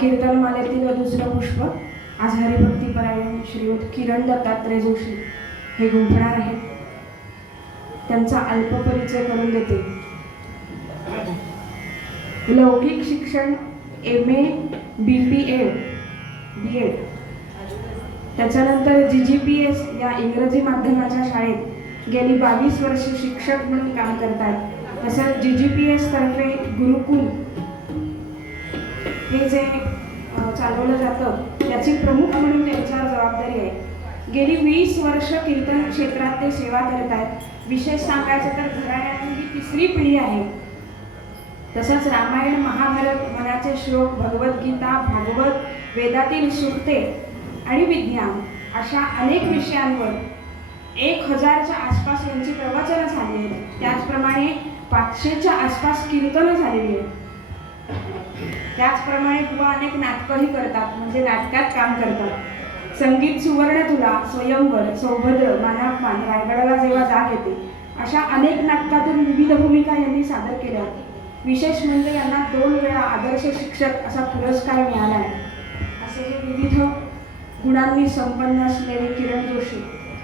कीर्तनमालेतील दुसरं पुष्प आज हरिभक्तीपरायण श्रीयुत किरण दत्तात्रय जोशी हे गुंफणार आहेत. त्यांचा अल्प परिचय करून देते. लौकिक शिक्षण MA BPA BEd, त्याच्यानंतर GGPS या इंग्रजी माध्यमाच्या शाळेत गेली 22 वर्ष शिक्षक म्हणून काम करतात. तसंच GGPS तर्फे गुरुकुल हे जे चालवलं जातं त्याची प्रमुख म्हणून त्यांच्यावर जबाबदारी आहे. गेली 20 वर्ष कीर्तन क्षेत्रात ते सेवा करत आहेत. विशेष सांगायचं तर घराण्यातून ही 3री पिढी आहे. तसंच रामायण, महाभारत, मनाचे श्लोक, भगवद्गीता, भागवत, वेदातील सूक्ते आणि विज्ञान अशा अनेक विषयांवर 1000च्या आसपास यांची प्रवचनं झाली आहेत. त्याचप्रमाणे 500च्या आसपास कीर्तनं झालेली आहेत. त्याचप्रमाणे बुवा अनेक नाटकंही करतात, म्हणजे नाटकात काम करतात. संगीत सुवर्ण तुला, स्वयंवर, सौभद्र, मानापमान, रायगडाला जेव्हा जाग येते अशा अनेक नाटकातून विविध भूमिका यांनी सादर केल्या. विशेष म्हणजे यांना 2 वेळा आदर्श शिक्षक असा पुरस्कार मिळाला आहे. असे हे विविध गुणांनी संपन्न असलेले किरण जोशी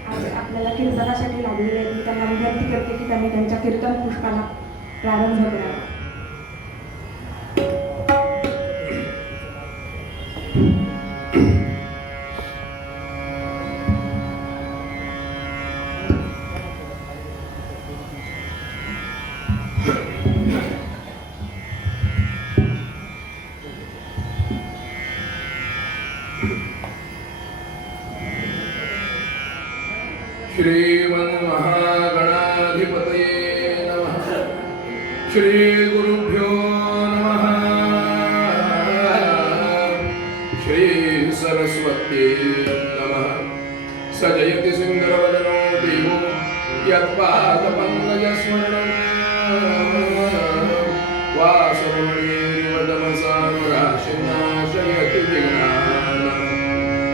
आज आपल्याला कीर्तनासाठी लागलेले आहेत. मी त्यांना विनंती करते की त्यांनी त्यांच्या कीर्तन पुष्पाला प्रारंभ करावा. श्रीमन्महागणाधिपतये नमः. श्री गुरुभ्यो नमः. श्री सरस्वत्यै नमः. सजयति सुन्दरवदनो देवो यत्पादपङ्कजस्मरणं वासवणीर्वदमसानुराशिनाशयति विघ्नान्.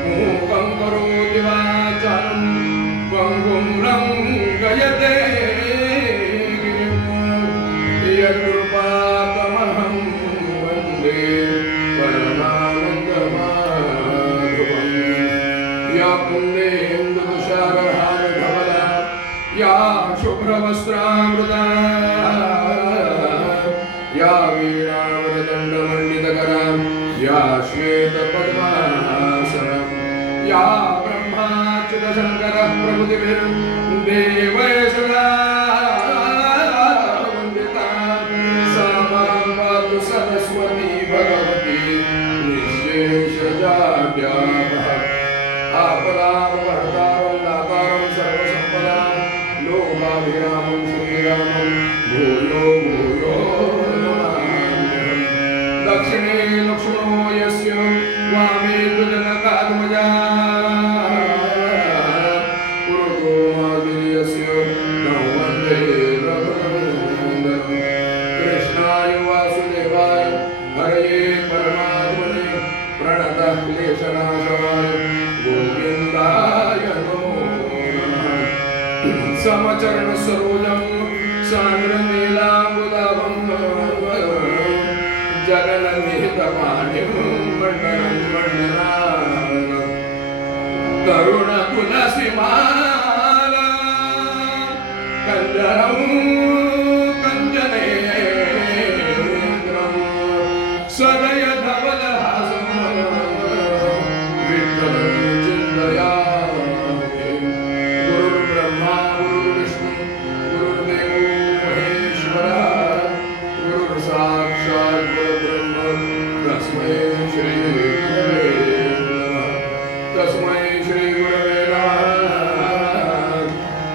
मूकं करोति वाचालं पंगुं लङ्घयते गिरिं. यत्कृपातमहं वन्दे परमानन्दमाधवं. या कुन्देन्दुतुषारहारधवला, या शुभ्रवस्त्रामृता, या वीणावरदण्डमण्डितकरा, या श्वेतपद्मासना, या ब्रह्माच्युतशङ्करः प्रभृतिभिर्देवैः सदा वन्दिता. सा मां पातु सरस्वती भगवती निःशेषजाड्यापः. आपदामपहर्तारं दातारं सर्वसम्पदां लोकाभिरामं श्रीरामं भूयो भूयो नमाम्यहम्. दक्षिणे लक्ष्मणो यस्य वामे तु जनकात्मजा, कृष्णाय वासुदेवाय हरये परमात्मने प्रणतक्लेशनाशाय गोविन्दाय नमो नमः. समचरण सरोजं सान्द्रनीलाम्बुदाभं जगन्निहितपाणिं मण्डनं मण्डनान्. तरुणतुलसीमाला कञ्जरं कञ्जनेन्द्रं सदय धवलहासं विठ्ठलं चिन्तयामि. गुरुर्ब्रह्मा गुरुर्विष्णु गुरुर्देवो महेश्वरः. गुरुर्साक्षात् परब्रह्म तस्मै श्री गुरवे नमः. तस्मै श्री गुरवे नमः.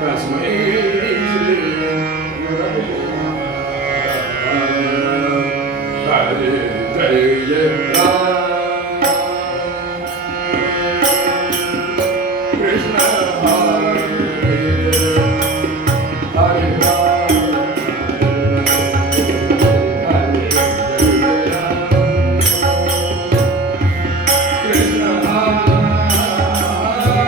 तस्मै श्री गुरवे नमः. हरे जय जय राम कृष्ण हरे हरे राम हरे जय राम कृष्ण हरे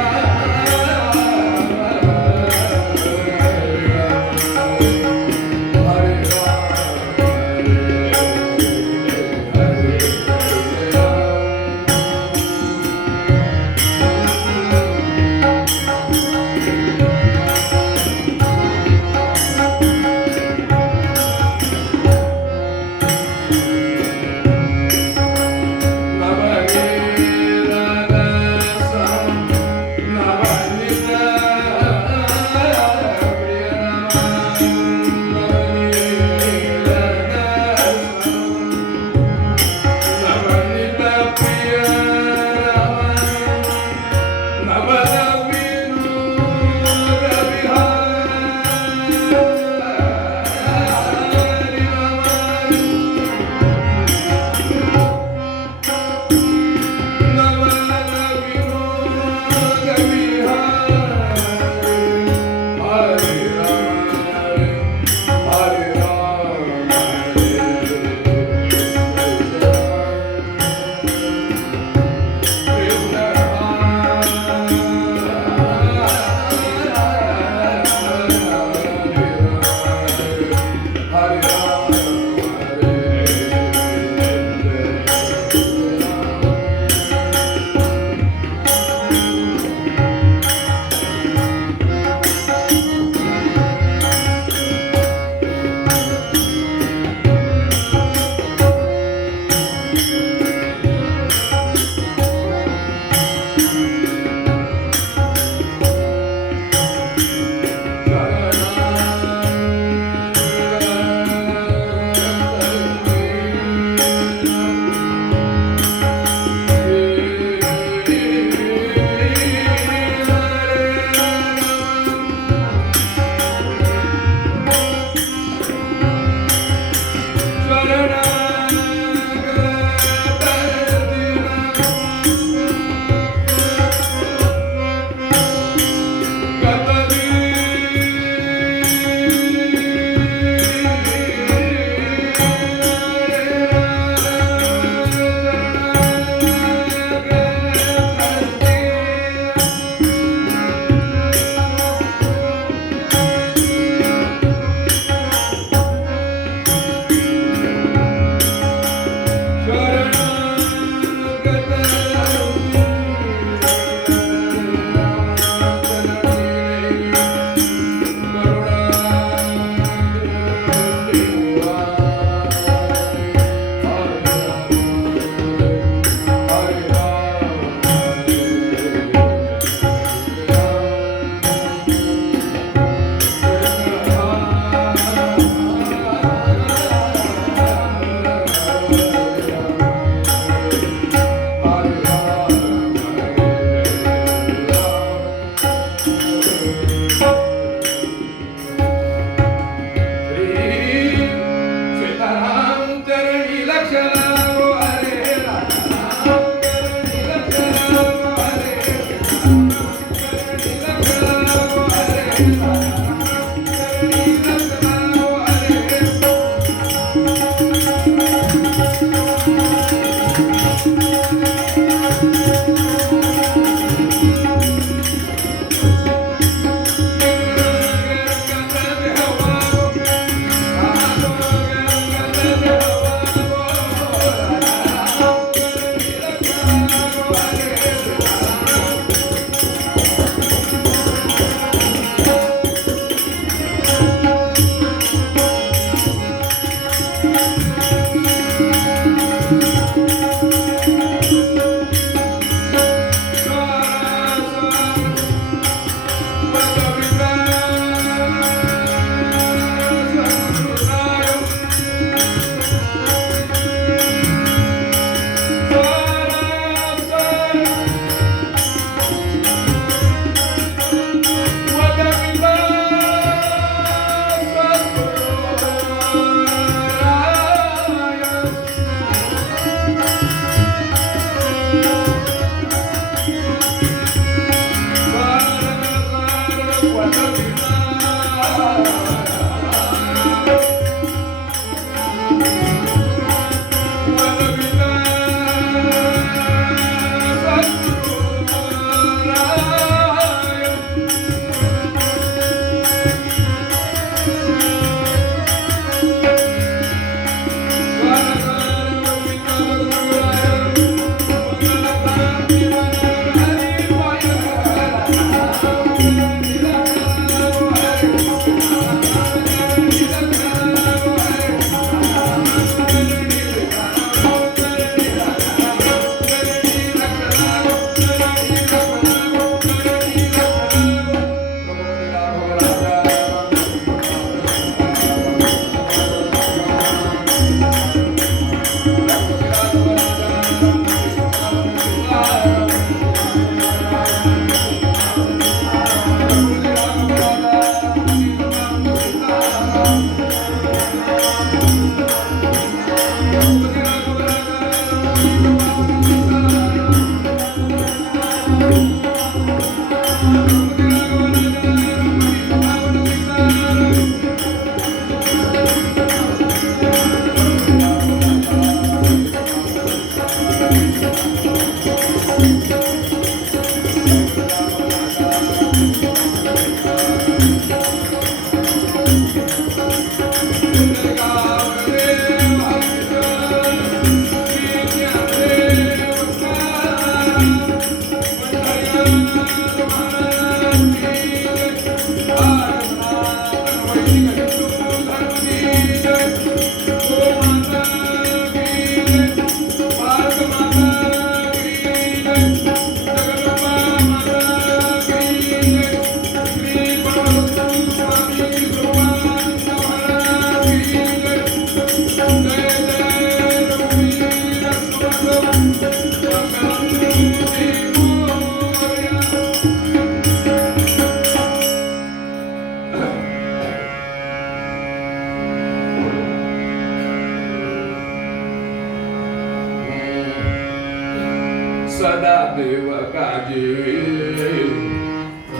सदा देव काजी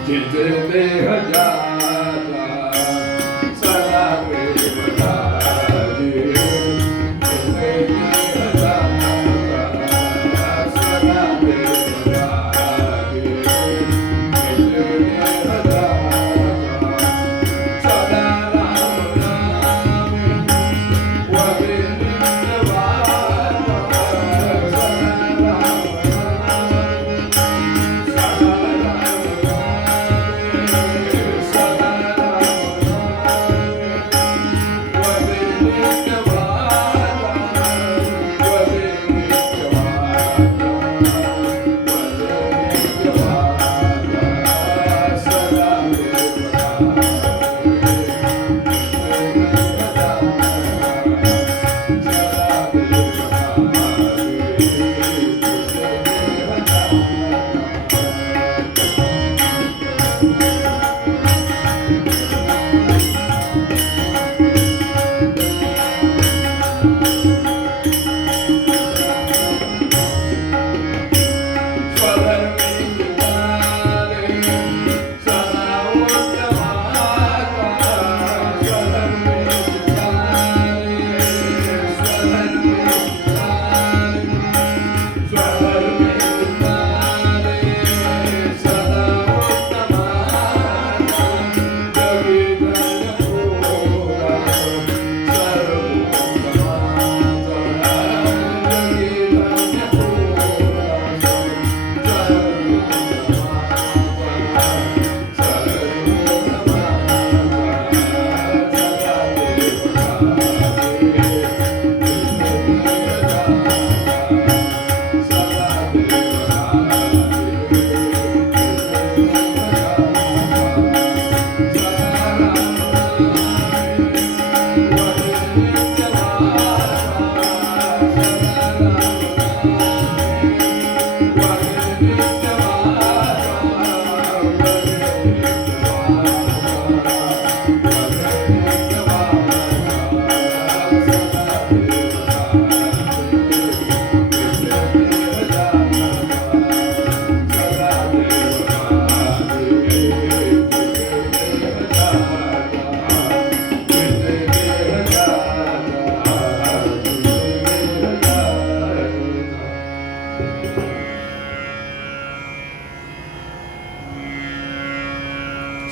जिथे देह जाता सदा देव काजी जिथे देह जाता सदा देव काजी जिथे देह जाता सदा राम नामे वैरिंद वाता सदा राम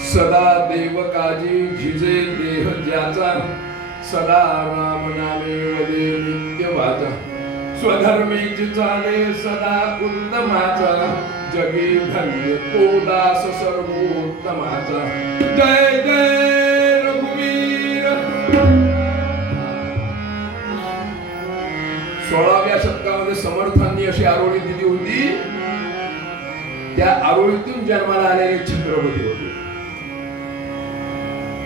सदा देव काजी झिजे देह ज्याचा सदा राम नामे वदे नित्य वाचा स्वधर्मेची चाले सदा उत्तमाचा जगी धन्य तो दास सर्वोत्तमाचा जय जय रघुवीर 16व्या शतकामध्ये समर्थांनी अशी आरोळी दिली होती. त्या आरोळीतून जन्माला आलेले छत्रपती होते.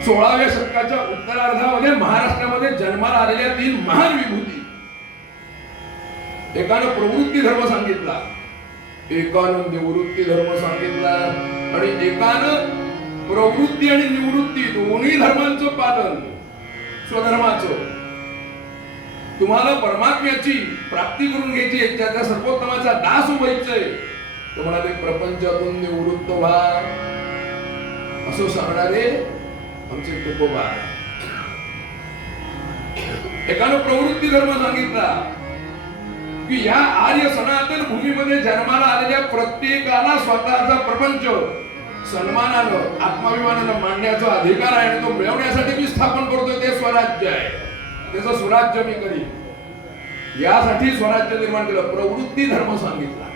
16व्या शतकाच्या उत्तरार्धामध्ये महाराष्ट्रामध्ये जन्माला आलेल्या 3 महान विभूती. एकानं प्रवृत्ती धर्म सांगितला, एकानं निवृत्ती धर्म सांगितला आणि एकानं प्रवृत्ती आणि निवृत्ती दोन्ही धर्मांचं पालन, स्वधर्माचं. तुम्हाला परमात्म्याची प्राप्ती करून घ्यायची आहे, त्याच्या सर्वोत्तमाचा दास व्हायचंय, तुम्हाला ते प्रपंचातून निवृत्त व्हा असं सांगणारे आमचे तुकोबा. एकानं प्रवृत्ती धर्म सांगितला की या आर्य सनातन भूमीमध्ये जन्माला आलेल्या प्रत्येकाला स्वतःचा प्रपंच सन्मानानं आत्माभिमानानं मांडण्याचा अधिकार आहे आणि तो मिळवण्यासाठी मी स्थापन करतोय ते स्वराज्य आहे. त्याचं स्वराज्य मी करीन, यासाठी स्वराज्य निर्माण केलं. प्रवृत्ती धर्म सांगितला.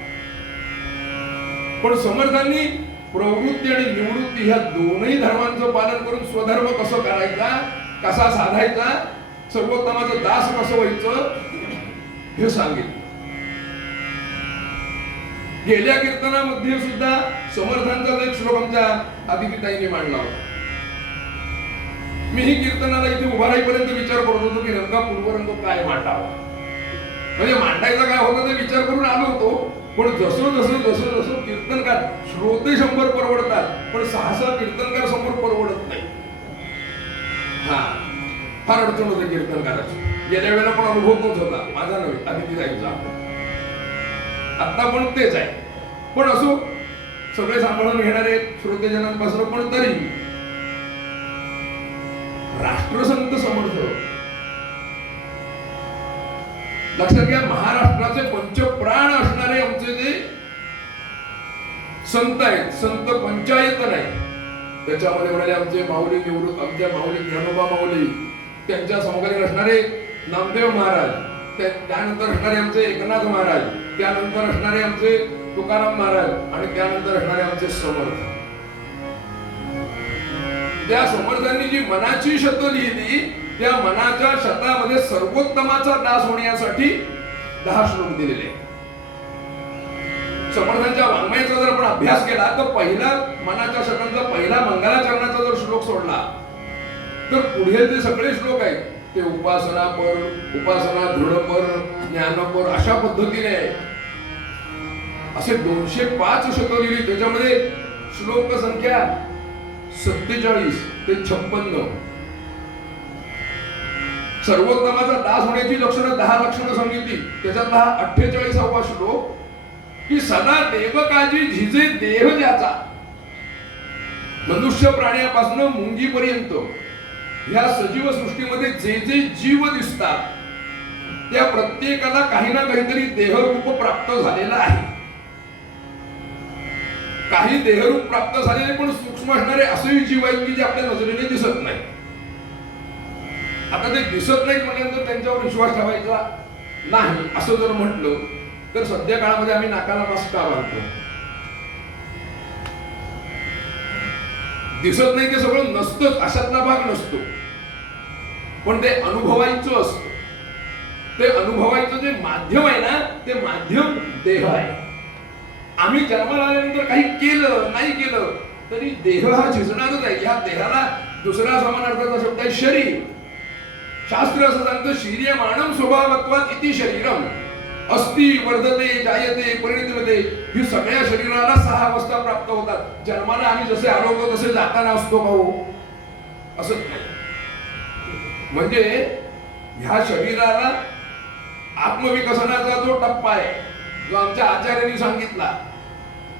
पण समर्थांनी प्रवृत्ती आणि निवृत्ती ह्या दोन्ही धर्मांचं पालन करून स्वधर्म कसं करायचा, कसा साधायचा, सर्वोत्तमाचं दास कसं व्हायचं हे सांगितलं. गेल्या कीर्तनामध्ये सुद्धा समर्थांचा एक श्लोक आमच्या आदितीताईंनी मांडला होता. मी ही कीर्तनाला इथे उभा राहीपर्यंत विचार करत होतो की नेमका पूर्वरंग काय मांडावा, म्हणजे मांडायचा काय होता ते विचार करून आलो होतो. पण जसं जसं जसं जसं कीर्तनकार, श्रोते 100 परवडतात पण 6 कीर्तनकार समोर परवडत नाही. हा फार अडचण होते कीर्तनकाराची. गेल्या वेळेला पण अनुभव तोच होता, माझा नव्हे, आदितीताईंचा. आता पण तेच आहे. पण असो, सगळे सांभाळून घेणारे श्रोतेजनांपासून. पण तरी राष्ट्रसंत समर्थ, लक्षात घ्या, महाराष्ट्राचे पंचप्राण असणारे आमचे जे संत आहेत, संत पंचायत नाही, त्याच्यामध्ये म्हणाले आमचे माऊली निवृत्त, आमच्या माऊली ज्ञानोबा माऊली, त्यांच्या समकालीन असणारे नामदेव महाराज, त्यानंतर असणारे आमचे एकनाथ महाराज, त्यानंतर असणारे आमचे तुकाराम महाराज आणि त्यानंतर असणारे आमचे समर्थ. त्या समर्थांनी जी मनाची शत लिहिली, त्या मनाच्या शतामध्ये सर्वोत्तमाचा दास होण्यासाठी 10 श्लोक दिलेले. समर्थांच्या वाङ्मयाचा जर आपण अभ्यास केला तर पहिला मनाच्या शतांचा पहिला मंगलाचरणाचा जर श्लोक सोडला तर पुढे जे सगळे श्लोक आहेत ते उपासनापर, उपासना दृढपर, ज्ञानपर अशा पद्धतीने असे 205 शतक लिहिली. त्याच्यामध्ये श्लोक संख्या 47 ते 56. सर्वोत्तमाचा दास होण्याची लक्षणं 10 लक्षणं सांगितली. त्याच्यातला 48वा श्लोक की सदा देव काजी झिजे देह ज्याचा. मनुष्य प्राण्यापासून मुंगीपर्यंत ह्या सजीव सृष्टीमध्ये जे जे जीव दिसतात त्या प्रत्येकाला काही ना काहीतरी देहरूप प्राप्त झालेलं आहे. काही देहरूप प्राप्त झालेले पण सूक्ष्म असणारे असेही जीव आहेत की जे आपल्या नजरेने दिसत नाही. आता ते दिसत नाहीत म्हटल्यानंतर त्यांच्यावर विश्वास ठेवायचा नाही असं जर म्हटलं तर सध्या काळामध्ये आम्ही नाकाला मास्क का बांधतो? दिसत नाही ते सगळं नसतं, अशातला भाग नसतो, पण ते अनुभवायचं असतं. ते अनुभवायचं जे माध्यम आहे ना, ते माध्यम देह आहे. आम्ही जन्माला आल्यानंतर काही केलं नाही केलं तरी देह हा झिजणारच आहे. ह्या देहाला दुसरा समानार्थाचा शब्द आहे शरीर. शास्त्र असं सांगतं शीर्यमाणं स्वभावत्वात् इति शरीरम अस्ति वर्धते जायते परिणीयते. ही सगळ्या शरीराला 6 अवस्था प्राप्त होतात. जन्माला आम्ही जसे आलो होतो तसे जाताना असतो भाऊ असं नाही. म्हणजे ह्या शरीराला आत्मविकसनाचा जो टप्पा आहे जो आमच्या आचार्यांनी सांगितला,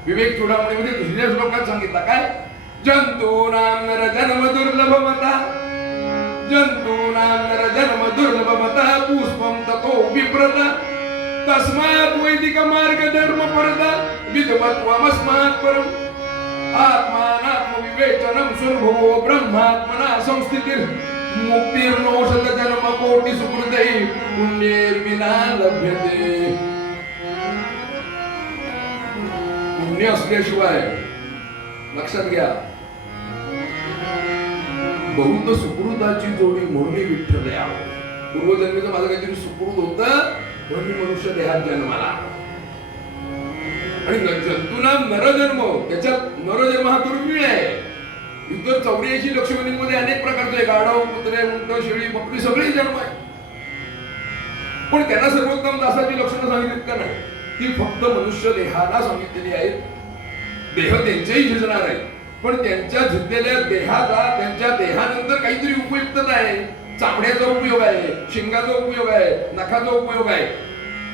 विवेक चूडामणीमध्ये 2ऱ्या श्लोकात सांगितला काय, जंतूनां नर जन्म दुर्लभमता, जंतूनां नर जन्म दुर्लभमता पुष्पम ततो विप्रता तस्मात् वैदिक मार्ग धर्म परदा विद्वत्वमस्मात् परम आत्मानात्म विवेक विवेचनम सुरभो ब्रह्मात्मना संस्थितिर मुक्तिर्नोषध जन्म कोटि सुकृतै पुण्येर्विना लभ्यते. पुण्य असल्याशिवाय लक्षात घ्या बहुत सुकृताची जोडी म्हणून विठ्ठल यावं. पूर्वजन्मीचं माझं काहीतरी सुकृत होतं म्हणून मी मनुष्य देहात जन्माला. आणि जंतूना नरजन्म, त्याच्यात नरजन्म हा दुर्मिळ आहे. इतर 84 लक्षणींमध्ये अनेक प्रकारचे आहे. गाढव, कुत्रे, उंट, शेळी, बकरी सगळे जन्म आहे. पण त्यांना सर्वोत्तम दासाची लक्षणं सांगितलीत का नाही? ती फक्त मनुष्य देहाला सांगितलेली आहेत. देह त्यांच्याही झिजणार आहे, पण त्यांच्या झिजलेल्या देहाचा त्यांच्या देहानंतर काहीतरी उपयुक्तता आहे. चामड्याचा उपयोग आहे, शिंगाचा उपयोग आहे, नखाचा उपयोग आहे.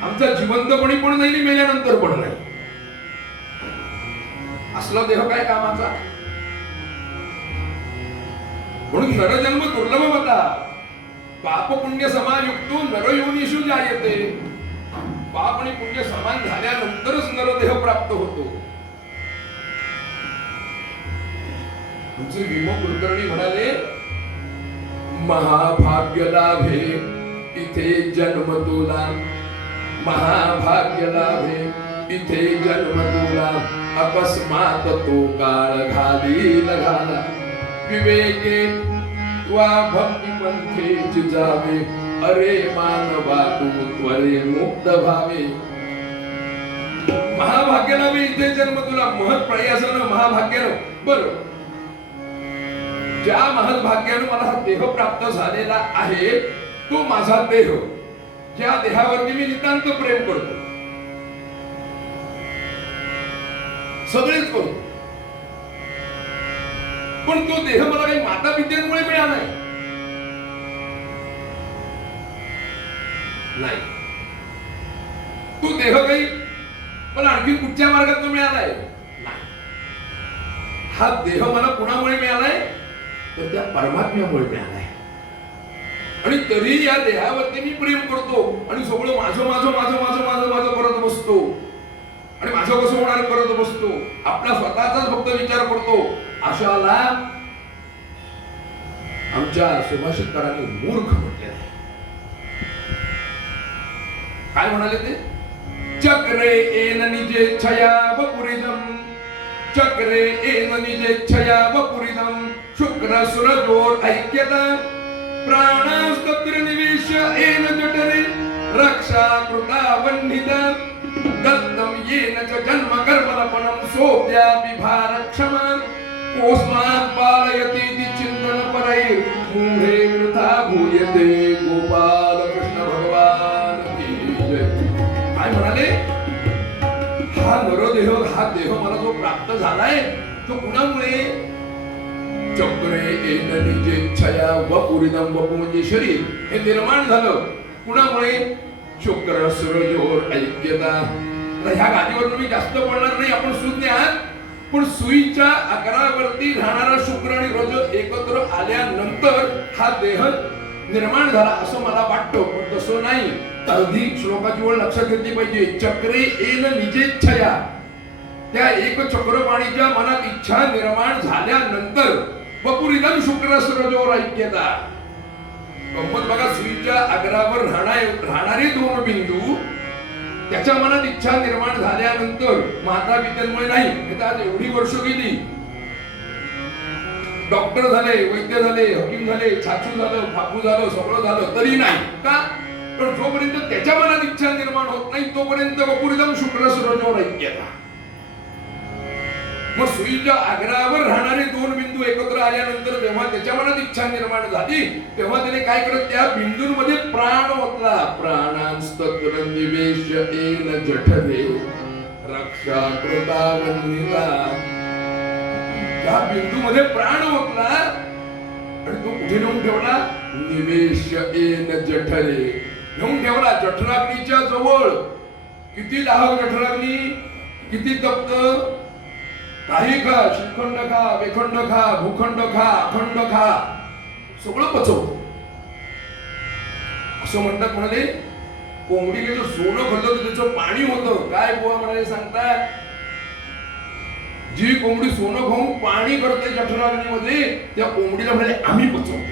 आमचा जिवंतपणी पण नाही, मेल्यानंतर पण नाही. असला देह काय कामाचा? म्हणून नरजन्म दुर्लभ होता. पाप पुण्य समायुक्तो नरयोनिषु जायते. पाप आणि पुण्य समान झाल्यानंतरच नरदेह प्राप्त होतो. आमचे विमो कुलकर्णी म्हणाले, महाभाग्य लाभे इथे जन्म तुला, महाभाग्य लाभे इथे जन्म तुला, अकस्मात तो काळ घालील घाला, विवेके वा भक्ती पंथेच जावे, अरे मानवा तू त्वरे मुक्त भावे. महाभाग्य लाभे इथे जन्म तुला, महत् प्रयासानं महाभाग्यानं. बरं, ज्या महत् भाग्यानं मला हा देह प्राप्त झालेला आहे, तो माझा देह, ज्या देहावरती मी नितांत प्रेम करतो, सगळेच करतो, पण तो देह मला काही माता पित्यांमुळे मिळाला नाही. तो देह काही मला आणखी कुठच्या मार्गात मिळालाय नाही. हा देह मला कुणामुळे मिळालाय? तर त्या परमात्म्यामुळे मिळालाय. आणि तरी या देहावरती मी प्रेम करतो आणि सगळं माझं माझं माझं माझं माझं माझं करत बसतो. आणि माझं कसं होणार करत बसतो. आपला स्वतःचाच फक्त विचार करतो. अशाला आमच्या सुभाषितकारांनी मूर्ख म्हटलेलं आहे. काय म्हणाले ते? चक्रे एन निजेच्छया वपुरिदम, चक्रे एन निजेच्छया वपुरिदम, शुक्र सुरजोर ऐक्यता, प्राणस्तत्र निवेश्य एन जठरे, रक्षा कृता वह्निता, दत्तम येन च जन्म कर्मलपनम, सोप्या विभार क्षमा, कोस्मात् पालयतीति चिंतन परैर, मूढे वृथा भूयते. गोपाल कृष्ण भगवान की जय. काय म्हणाले? हा नरदेह, हा देह मला जो प्राप्त झालाय तो कुणामुळे? चक्रे एन निजेच्छया वपुरिदम, वपु म्हणजे शरीर, हे निर्माण झालं कुणामुळे? शुक्र सूर्योर ऐक्यता. ह्या गादीवर मी जास्त बोलणार नाही, आपण सुज्ञ आहात. पण सुईच्या आकारावरती राहणारा शुक्र आणि रज एकत्र आल्यानंतर हा देह निर्माण झाला असं मला वाटतं, पण तसं नाही. अधिक श्लोकाची ओळ लक्षात घेतली पाहिजे. चक्रे एन निजेच्छया, त्या एक चक्रपाणीच्या मनात इच्छा निर्माण झाल्यानंतर वपुरिदम शुक्र सूर्योर ऐक्यता. गंमत बघा, सुईच्या आग्रावर राहणारे दोन बिंदू त्याच्या मनात इच्छा निर्माण झाल्यानंतर माता पित्यांमुळे नाही. आज एवढी वर्ष गेली, डॉक्टर झाले, वैद्य झाले, हकीम झाले, छाछू झालं, फाकू झालं, सगळं झालं तरी नाही का? पण जोपर्यंत त्याच्या मनात इच्छा निर्माण होत नाही तोपर्यंत वपुरिदम शुक्र सूर्योर ऐक्यता. मग सुईच्या आग्रावर राहणारे दोन बिंदू एकत्र आल्यानंतर जेव्हा त्याच्या मनात इच्छा निर्माण झाली तेव्हा त्याने काय करत? त्या बिंदूंमध्ये प्राण ओतला. प्राणांस्तत्र निवेश्य एन जठरे, रक्षा कृता वह्निता. त्या बिंदूमध्ये प्राण ओतला आणि तो कुठे नेऊन ठेवला? निवेश्य एन जठरे, नेऊन ठेवला जठराग्नीच्या जवळ. किती दाहक जठराग्नी, किती तप्त. काही खा, श्रीखंड खा, वेखंड खा, भूखंड खा, अखंड खा, सगळं पचवतो. असं म्हणतात. म्हणाले कोंबडीने जर सोनं खाल्लं तर त्याचं पाणी होतं. काय बुवा म्हणाले सांगतात? जी कोंबडी सोनं खाऊन पाणी करते जठराग्नीमध्ये, त्या कोंबडीला म्हणाले आम्ही पचवतो.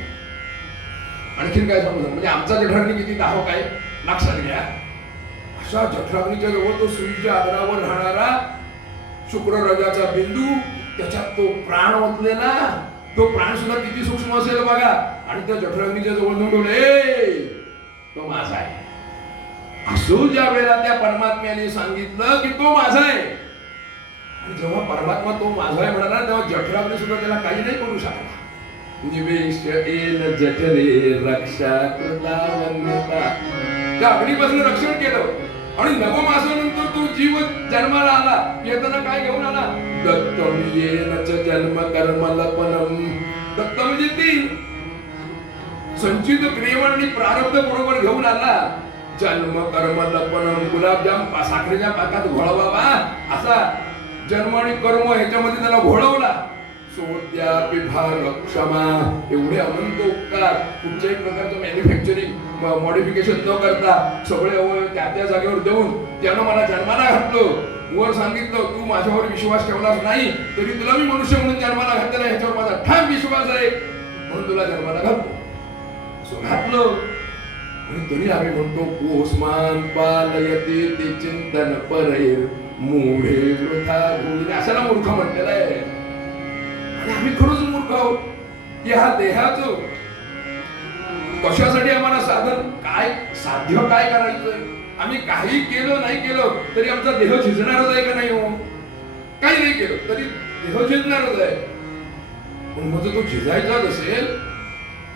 आणखीन काय सांगू, म्हणजे आमचा जठराग्नी किती दाहक आहे लक्षात घ्या. अशा जठराग्नीच्या जवळ तो सुईच्या आधारावर राहणारा शुक्रराजाचा बिंदू, त्याच्यात तो प्राण ओतलेला, तो प्राण सुद्धा किती सूक्ष्म असेल बघा. आणि त्या जठराग्नीच्या जवळ नोंदवले तो माझा आहे. असो ज्या वेळेला त्या परमात्म्याने सांगितलं की तो माझा आहे, आणि जेव्हा परमात्मा तो माझा आहे म्हणाला, तेव्हा जठराग्नी सुद्धा त्याला काही नाही करू शकला. निवेश येन जठरे रक्षा कृता वन्यता, त्या अग्नीपासून रक्षण केलं. आणि नवमासानंतर तो जीव जन्माला आला. येताना काय घेऊन आला? दत्तम येन च जन्म कर्म लपनम. दत्त म्हणजे 3 संचित क्रियेवर आणि प्रारब्ध बरोबर घेऊन आला. जन्म कर्म लपनम, गुलाबजाम साखरेच्या पाकात घोळवावा असा जन्म आणि कर्म ह्याच्यामध्ये त्याला घोळवला. सोद्यापि भाग क्षमा, एवढे अनंत उपकार, कुठच्याही प्रकारचं मॅन्युफॅक्चरिंग मॉडिफिकेशन न करता सगळे अवयव त्या जागेवर देऊन त्यानं मला जन्माला घातलं. वर सांगितलं तू माझ्यावर विश्वास ठेवलास नाही तरी तुला मी मनुष्य म्हणून जन्माला घातलेला, ह्याच्यावर माझा ठाम विश्वास आहे म्हणून तुला जन्माला घातलो. असं घातलं. आणि तरी आम्ही म्हणतो कोस्मान पालयते ते चिंतन परे मूढे वृथा भूले, अशाला मूर्ख म्हटलेलं आहे. आणि आम्ही खरंच मूर्ख आहोत की हा देहाचं कशासाठी आम्हाला साधन काय, साध्य काय करायचंय. आम्ही काही केलं नाही केलं तरी आमचा देह झिजणारच आहे का नाही हो. काही नाही केलं तरी देह झिजणारच आहे. पण मग तो झिजायचाच असेल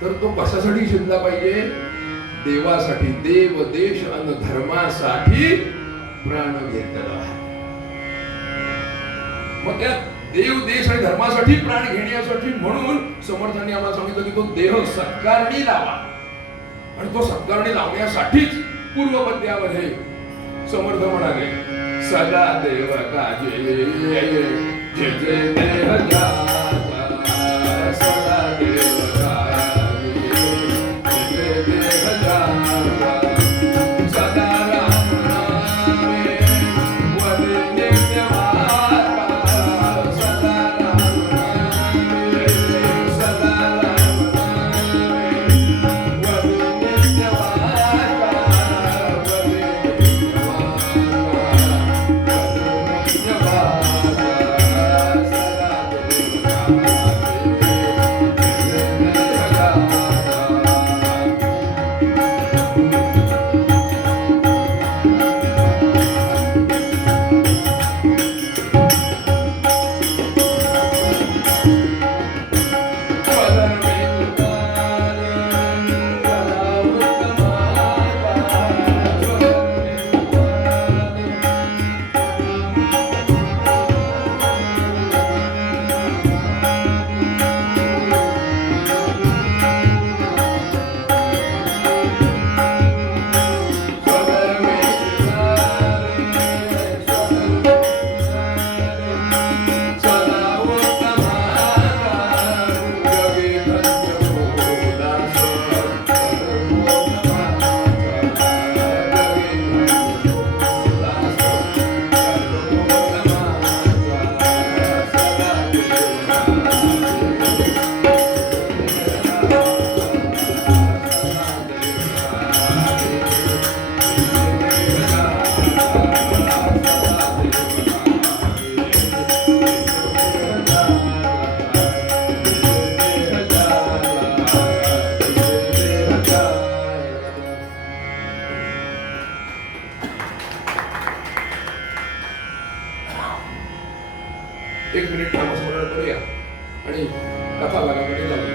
तर तो कशासाठी झिजला पाहिजे? देवासाठी, देव देश अन धर्मासाठी प्राण घेतला. मग त्या देव देश आणि धर्मासाठी प्राण घेण्यासाठी म्हणून समर्थांनी आम्हाला सांगितलं की तो देह सत्कारणी लावा. आणि तो सत्कारणी लावण्यासाठीच पूर्वपद्यामध्ये समर्थ म्हणाले सदा देव काजे जे जे देह जाता, सदा देव काजे जे जे देह जाता, सदा राम नामे वदे नित्य एक मिनिट नामस्मरण करूया आणि कथा भागाकडे जाऊया.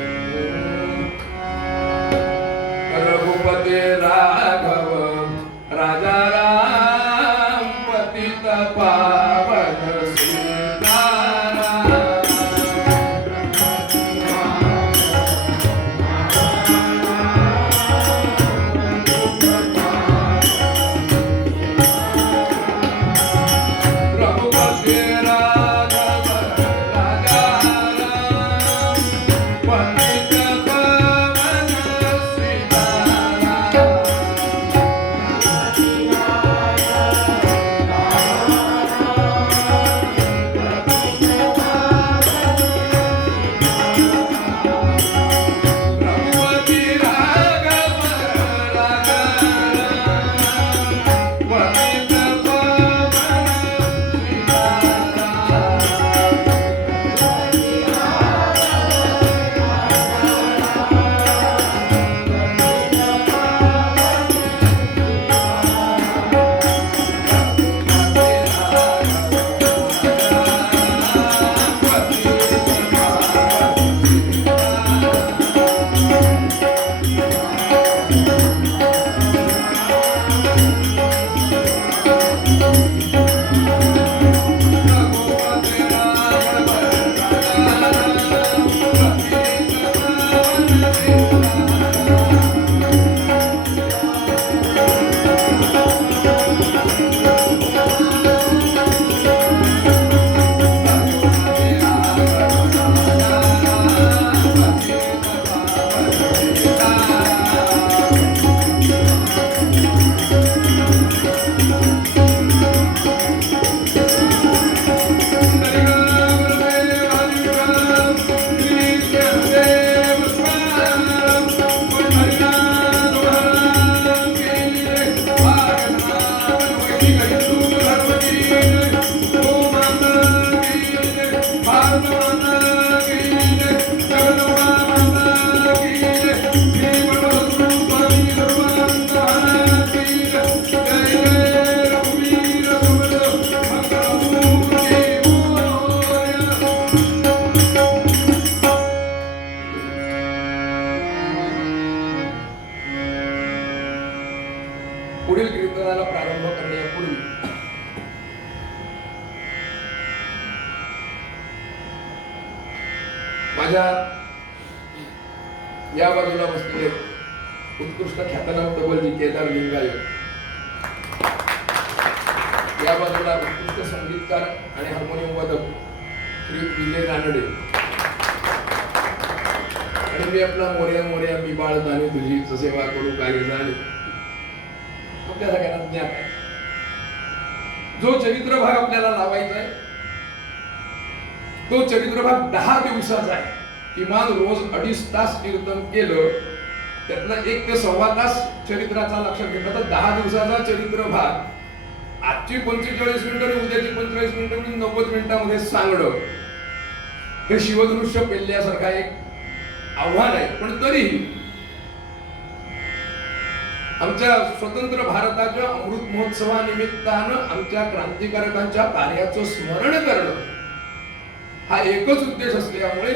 रघुपते राघव राजा राम पतित पावन सीताराम. रघुपते राघव राजा राम पतित माझ्या या बाजूला बसलेले उत्कृष्ट ख्यातनाम तबलजी केदार लिंगायत, या बाजूला उत्कृष्ट संगीतकार आणि हार्मोनियम वादक श्री विजय कानडे, आणि मी आपला मोर्या मोर्या मी बाळ जाणे तुझी सेवा करू काय जाणे, आपल्या सगळ्यांना ज्ञात आहे. जो चरित्र भाग आपल्याला लावायचा आहे तो चरित्र भाग 10 दिवसाचा आहे. किमान रोज 2.5 तास कीर्तन केलं, त्यातला 1 ते सव्वा तास चरित्राचा लक्षात घेतला तर 10 दिवसाचा चरित्र भाग आजची 45 मिनिटं आणि उद्याची 45 मिनिटं म्हणजे 90 मिनिटांमध्ये सांगणं हे शिवधनुष्य पेलल्यासारखा एक आव्हान आहे. पण तरीही आमच्या स्वतंत्र भारताच्या अमृत महोत्सवानिमित्तानं आमच्या क्रांतिकारकांच्या कार्याचं स्मरण करणं हा एकच उद्देश असल्यामुळे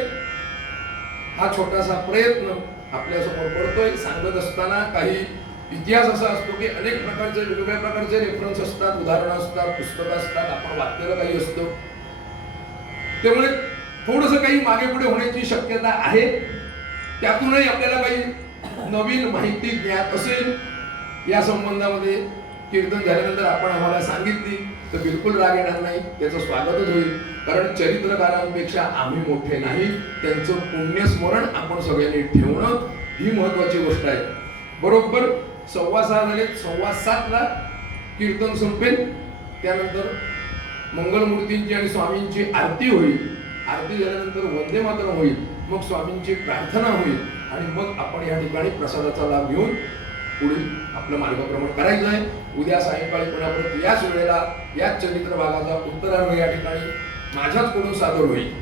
हा छोटासा प्रयत्न आपल्या समोर पडतोय. सांगत असताना काही इतिहास असा असतो की अनेक प्रकारचे वेगवेगळ्या प्रकारचे रेफरन्स असतात, उदाहरणं असतात, पुस्तकं असतात, आपण वाचलेलं काही असतं, त्यामुळे थोडंसं काही मागे पुढे होण्याची शक्यता आहे. त्यातूनही आपल्याला काही नवीन माहिती ज्ञात असेल या संबंधामध्ये कीर्तन झाल्यानंतर आपण आम्हाला सांगितली तर बिलकुल राग येणार नाही, त्याचं स्वागतच होईल. कारण चरित्रकारांपेक्षा आम्ही मोठे नाही, त्यांचं पुण्यस्मरण आपण सगळ्यांनी ठेवणं ही महत्वाची गोष्ट आहे. बरोबर 6:15 झाले, 6:15ला कीर्तन संपेल. त्यानंतर मंगलमूर्तींची आणि स्वामींची आरती होईल. आरती झाल्यानंतर वंदे मातरम होईल, मग स्वामींची प्रार्थना होईल आणि मग आपण या ठिकाणी प्रसादाचा लाभ घेऊन पुढील आपलं मार्गक्रमण करायचं आहे. उद्या सायंकाळी पुन्हा परत याच वेळेला याच चरित्र भागाचा उत्तरार्ध या ठिकाणी माझ्याचकडून सादर होईल.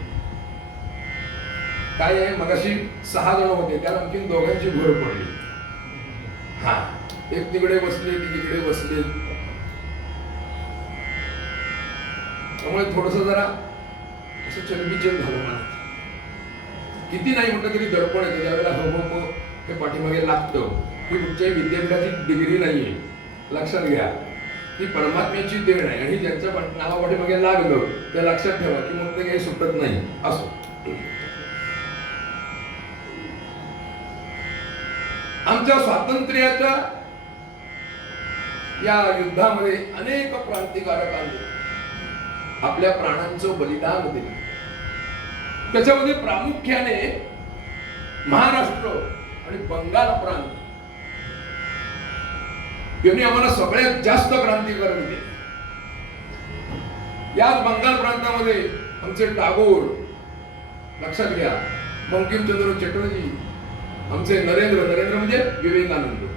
काय आहे, मगाशी 6 जण होते, त्याला आणखीन दोघांची भर पडली. हा, एक तिकडे बसले, ती तिकडे बसले, त्यामुळे थोडस जरा असं चलबिचल झालं मला. किती नाही म्हटलं तरी दडपण येतं ज्यावेळेला हो हे पाठीमागे लागतं. ही कुठच्याही विद्यापीठाची डिग्री नाहीये, लक्षात घ्या. ती परमात्म्याची देण आहे आणि ज्यांच्या नावापाठीमागे लागलं ते लक्षात ठेवा की मग ते काही सुटत नाही. असो, आमच्या स्वातंत्र्याच्या या युद्धामध्ये अनेक क्रांतिकारकांनी आपल्या प्राणांचं बलिदान दिलं. त्याच्यामध्ये प्रामुख्याने महाराष्ट्र आणि बंगाल प्रांत यांनी आम्हाला सगळ्यात जास्त क्रांतिकारक दिले. याच बंगाल प्रांतामध्ये आमचे टागोर, लक्षात घ्या, बंकिमचंद्र चटर्जी, आमचे नरेंद्र म्हणजे विवेकानंद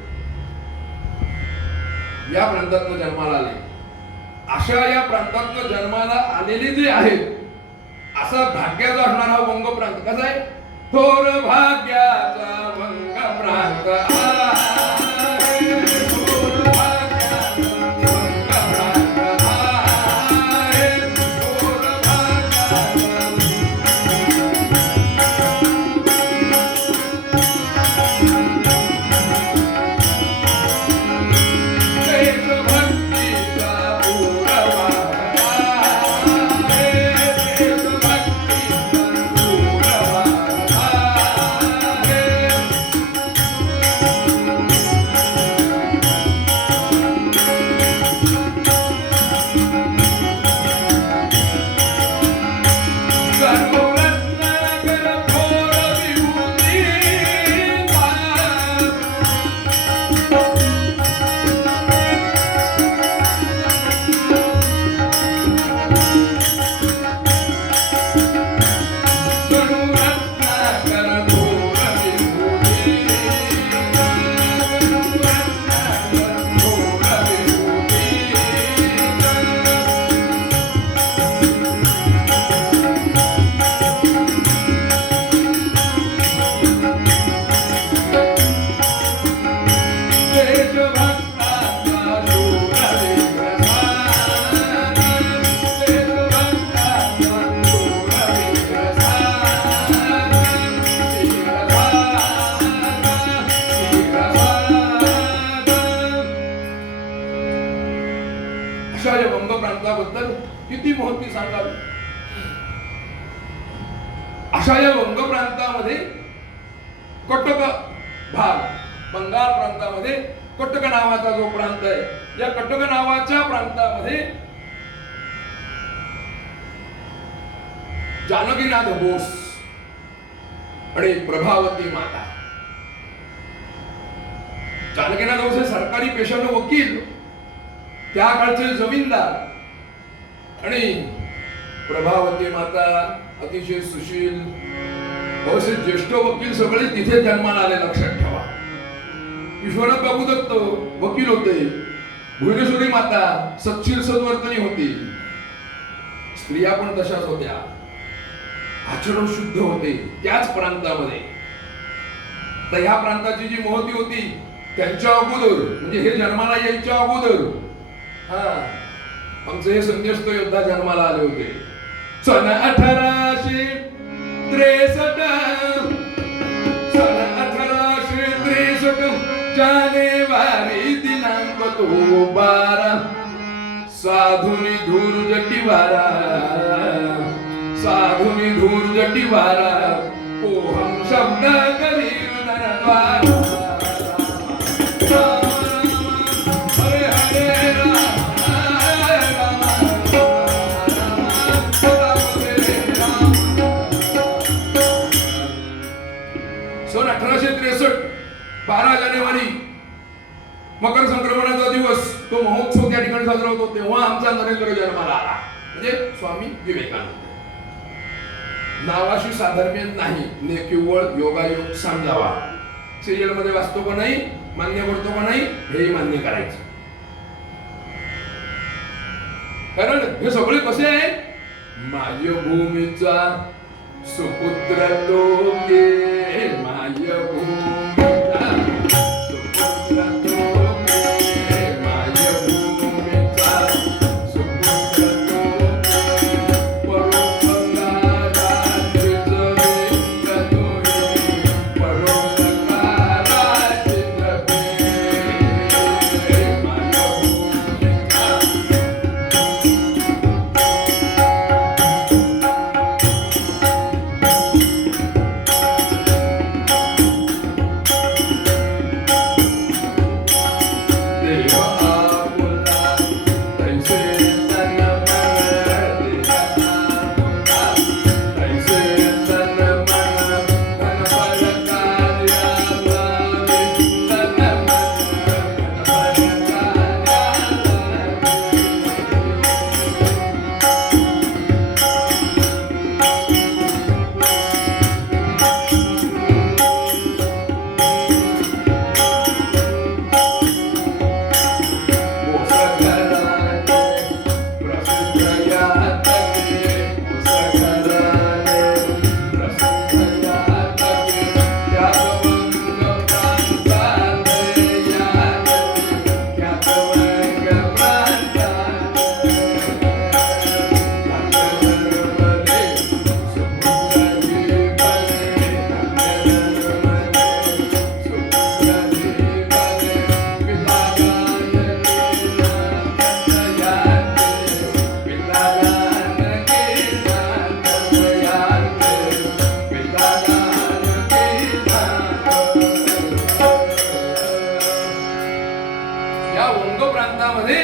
या प्रांतातनं जन्माला आले. अशा या प्रांतातनं जन्माला आलेले जे आहेत, असा भाग्याचा असणारा वंग प्रांत कसा आहे, थोर भाग्याचा वंग प्रांत आहे. अशा या वंग प्रांतामध्ये कटक भाग, बंगाल प्रांतामध्ये कटक नावाचा जो प्रांत आहे, या कटक नावाच्या प्रांतामध्ये जानकीनाथ बोस आणि प्रभावती माता. जानकीनाथ बोस हे सरकारी पेशाने वकील, त्या काळचे जमीनदार, आणि प्रभावती माता अतिशय सुशील, बहुशे ज्येष्ठ वकील सगळे तिथे जन्माला आले. लक्षात ठेवा. विश्वनाथ बाबू दत्त वकील होते, भुवनेश्वरी माता सच्शील सद्वर्तनी होती, स्त्रिया पण तशाच होत्या, आचरण शुद्ध होते त्याच प्रांतामध्ये. तर ह्या प्रांताची जी महती होती त्यांच्या अगोदर, म्हणजे हे जन्माला यायच्या अगोदर आमचे हे संन्यस्त योद्धा जन्माला आले होते. सन 1863, सन 1863 जानेवारी दिनांक तो 12, साधुनी धूर जटिवारा, साधुनी धूर जटिवारा, पोहम शब्द करी नरद्वारा. हरे हरे राम, राम राम. सन 1863, 12 जानेवारी मकर संक्रमणाचा दिवस, तो महोत्सव त्या ठिकाणी साजरा होतो. तेव्हा आमचा नरेंद्र जन्माला आला, म्हणजे स्वामी विवेकानंद. नावाशी साधर्म्य नाही, केवळ योगायोग समजावा. सिरियल मध्ये वाचतो का नाही, मान्य करतो का नाही, हेही मान्य करायचं. कारण हे सगळे कसे आहे, माझ्य भूमीचा सुपुत्र लोके, माझ्य भूमीचा सुपुत्र लोके, माझ्य भूमीचा सुपुत्र लोके, परोपकाराचे जगे कदोहे, परोपकाराचे जगे, माझ्य भूमीचा. या वंग प्रांतामध्ये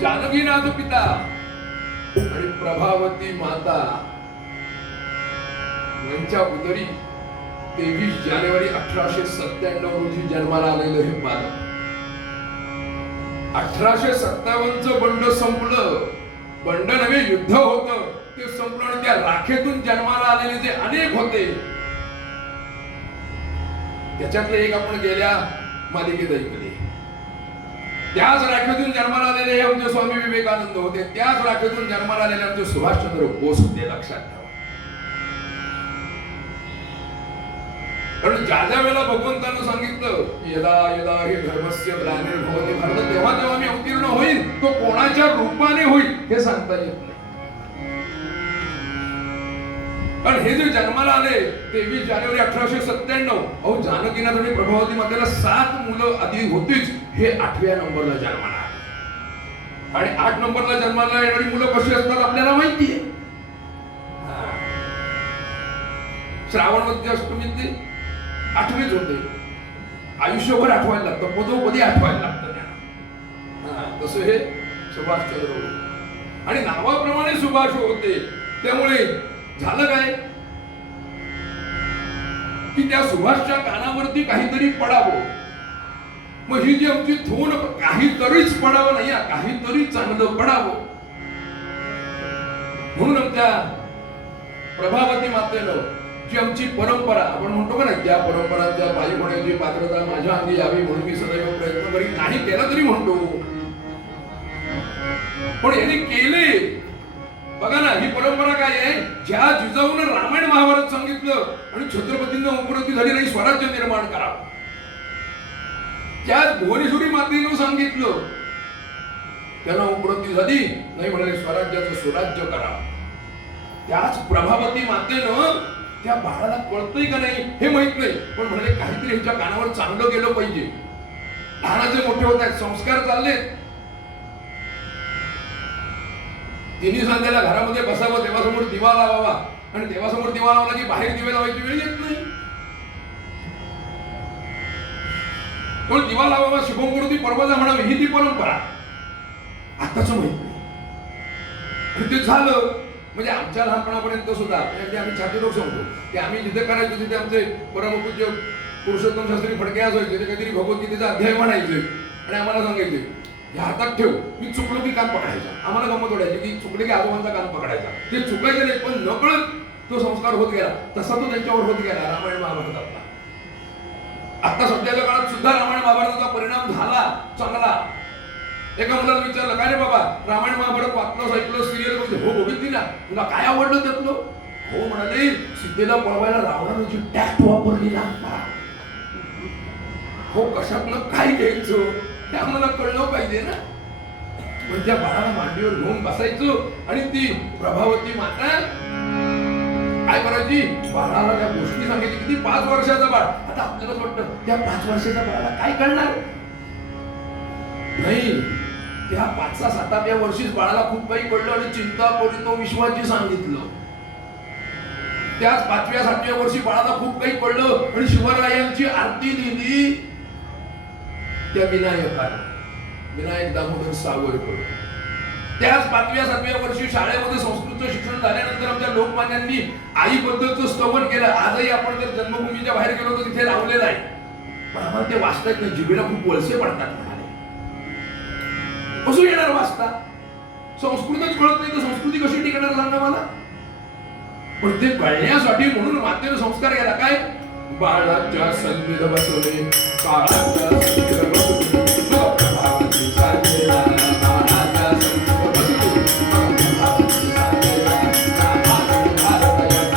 जानकीनाथ पिता आणि प्रभावती माता यांच्या उदरी 23 जानेवारी 1897 रोजी जन्माला आलेलं हे बालक. 1857चं बंड संपलं, बंड नव्हे युद्ध होतं ते संपलं, आणि त्या राखेतून जन्माला आलेले जे अनेक होते त्याच्यातले एक आपण गेल्या मालिकेत ऐकले. त्याच राखेतून जन्माला आलेले हे आमचे स्वामी विवेकानंद होते, त्याच राखेतून जन्माला आलेले आमचे सुभाषचंद्र बोस होते. लक्षात ठेवा. कारण ज्या ज्या वेळेला भगवंतानं सांगितलं यदा यदा हे धर्मस्य ग्लानिर्भवति भारत, तेव्हा तेव्हा मी अवतीर्ण होईल, तो कोणाच्या रूपाने होईल हे सांगता येत नाही. कारण हे जे जन्माला आले 23 जानेवारी 1897, अहो जानकीनाथ आणि प्रभावती मातेला 7 मुलं आधी होतीच, हे 8व्या नंबरला जन्माला आले. आणि 8 नंबरला जन्माला येणारी मुलं कशी असतात आपल्याला माहिती आहे. श्रावणवती अष्टमी ते आठवेच होते. आयुष्यभर आठवायला लागतं, पदोपदी आठवायला लागतं त्यांना. तसं हे सुभाषचंद्र होते आणि नावाप्रमाणे सुभाष होते. त्यामुळे झालं काय की त्या सुभाषच्या कानावरती काहीतरी पडावं. मग ही जी आमची थोन काहीतरीच पडावं नाही, काहीतरी चांगलं पडावं म्हणून आमच्या प्रभावती मातेनं जी आमची परंपरा आपण म्हणतो का ना, त्या परंपरांच्या पायी होण्याची पात्रता माझ्या अंगी यावी म्हणून मी सदैव प्रयत्न करीन. नाही केला तरी म्हणतो, पण याने केले. बघा ना, ही परंपरा काय आहे, ज्या जिजाऊनं रामायण महाभारत सांगितलं आणि छत्रपतींना उपरती झाली नाही स्वराज्य निर्माण करा, त्याच भुवनेश्वरी मातेनं सांगितलं त्यांना उपरती झाली नाही म्हणाले स्वराज्याचं सुराज्य करा. त्याच प्रभावती मातेनं त्या बाळाला कळतंय का नाही हे माहित नाही, पण म्हणाले काहीतरी ह्याच्या कानावर चांगलं गेलं पाहिजे. लहानाचे मोठे होत आहेत, संस्कार चाललेत. तिन्ही संध्याला घरामध्ये बसावं, देवासमोर दिवा लावावा आणि देवासमोर दिवा लावला की बाहेर दिवे लावायची वेळ येत नाही. पण दिवा लावावा, शुभंकरोती पर्वता म्हणावी, ही ती परंपरा. आताच माहित नाही आणि ते झालं म्हणजे आमच्या लहानपणापर्यंत सुद्धा आम्ही छाती लोक सांगतो की आम्ही जिथे करायचो तिथे आमचे परमपूज्य पुरुषोत्तम शास्त्री फडके असायचे, ते काहीतरी भगवद्गीतेचा अध्याय म्हणायचे आणि आम्हाला सांगायचे हे हातात ठेव, मी चुकलो की कान पकडायचा. आम्हाला गंमत ओढायची की चुकले की आजोबांचा कान पकडायचा. ते चुकायचं नाही, पण नकळत तो संस्कार होत गेला. तसा तो त्यांच्यावर होत गेला रामायण महाभारतातला. आता सध्याच्या काळात सुद्धा रामायण महाभारताचा परिणाम झाला चांगला. एका मुलाला विचारलं काय रे बाबा रामायण महाभारत वाचलं ऐकलं सिरियल हो बघितली ना, तुला काय आवडलं त्यातलं? हो म्हणाले, सीतेला पळवायला रावणानं जी टॅक्ट वापरली ना, हो कशातनं काय घ्यायचं ते आम्हाला कळलं पाहिजे ना. म्हणजे त्या बाळाला मांडीवर घेऊन बसायचो आणि ती प्रभावती माता काय करायची, बाळाला त्या गोष्टी सांगायची. किती 5 वर्षाचा बाळ. आता आपल्यालाच वाटतं त्या 5 वर्षाच्या बाळाला काय कळणार नाही. त्या 5-7व्या वर्षीच बाळाला खूप काही कळलं आणि चिंता करीतो विश्वाची सांगितलं. त्याच 5व्या-7व्या वर्षी बाळाला खूप काही कळलं आणि शिवरायांची आरती लिहिली त्या विनायकानं, विनायक दामोदर सावरकर. त्याच 5व्या-7व्या वर्षी शाळेमध्ये संस्कृतचं शिक्षण झाल्यानंतर आमच्या लोकमान्यांनी आईबद्दलचं स्तवन केलं. आजही आपण जर जन्मभूमीच्या बाहेर गेलो तर तिथे लावलेलं आहे, पण आम्हाला ते वाचता येत नाही, जिभेला खूप वळसे पडतात. कसं येणार वाचता? संस्कृतच कळत नाही तर संस्कृती कशी टिकणार लहान मला? पण ते कळण्यासाठी म्हणून मातेने संस्कार केला. काय? बाळाच्या संगीत बसवले, काळाच्या संगीत बसवले, प्रभावती साजेला, बाळाच्या संगीत बसवले, प्रभावती साजेला, रामायण भारताच्या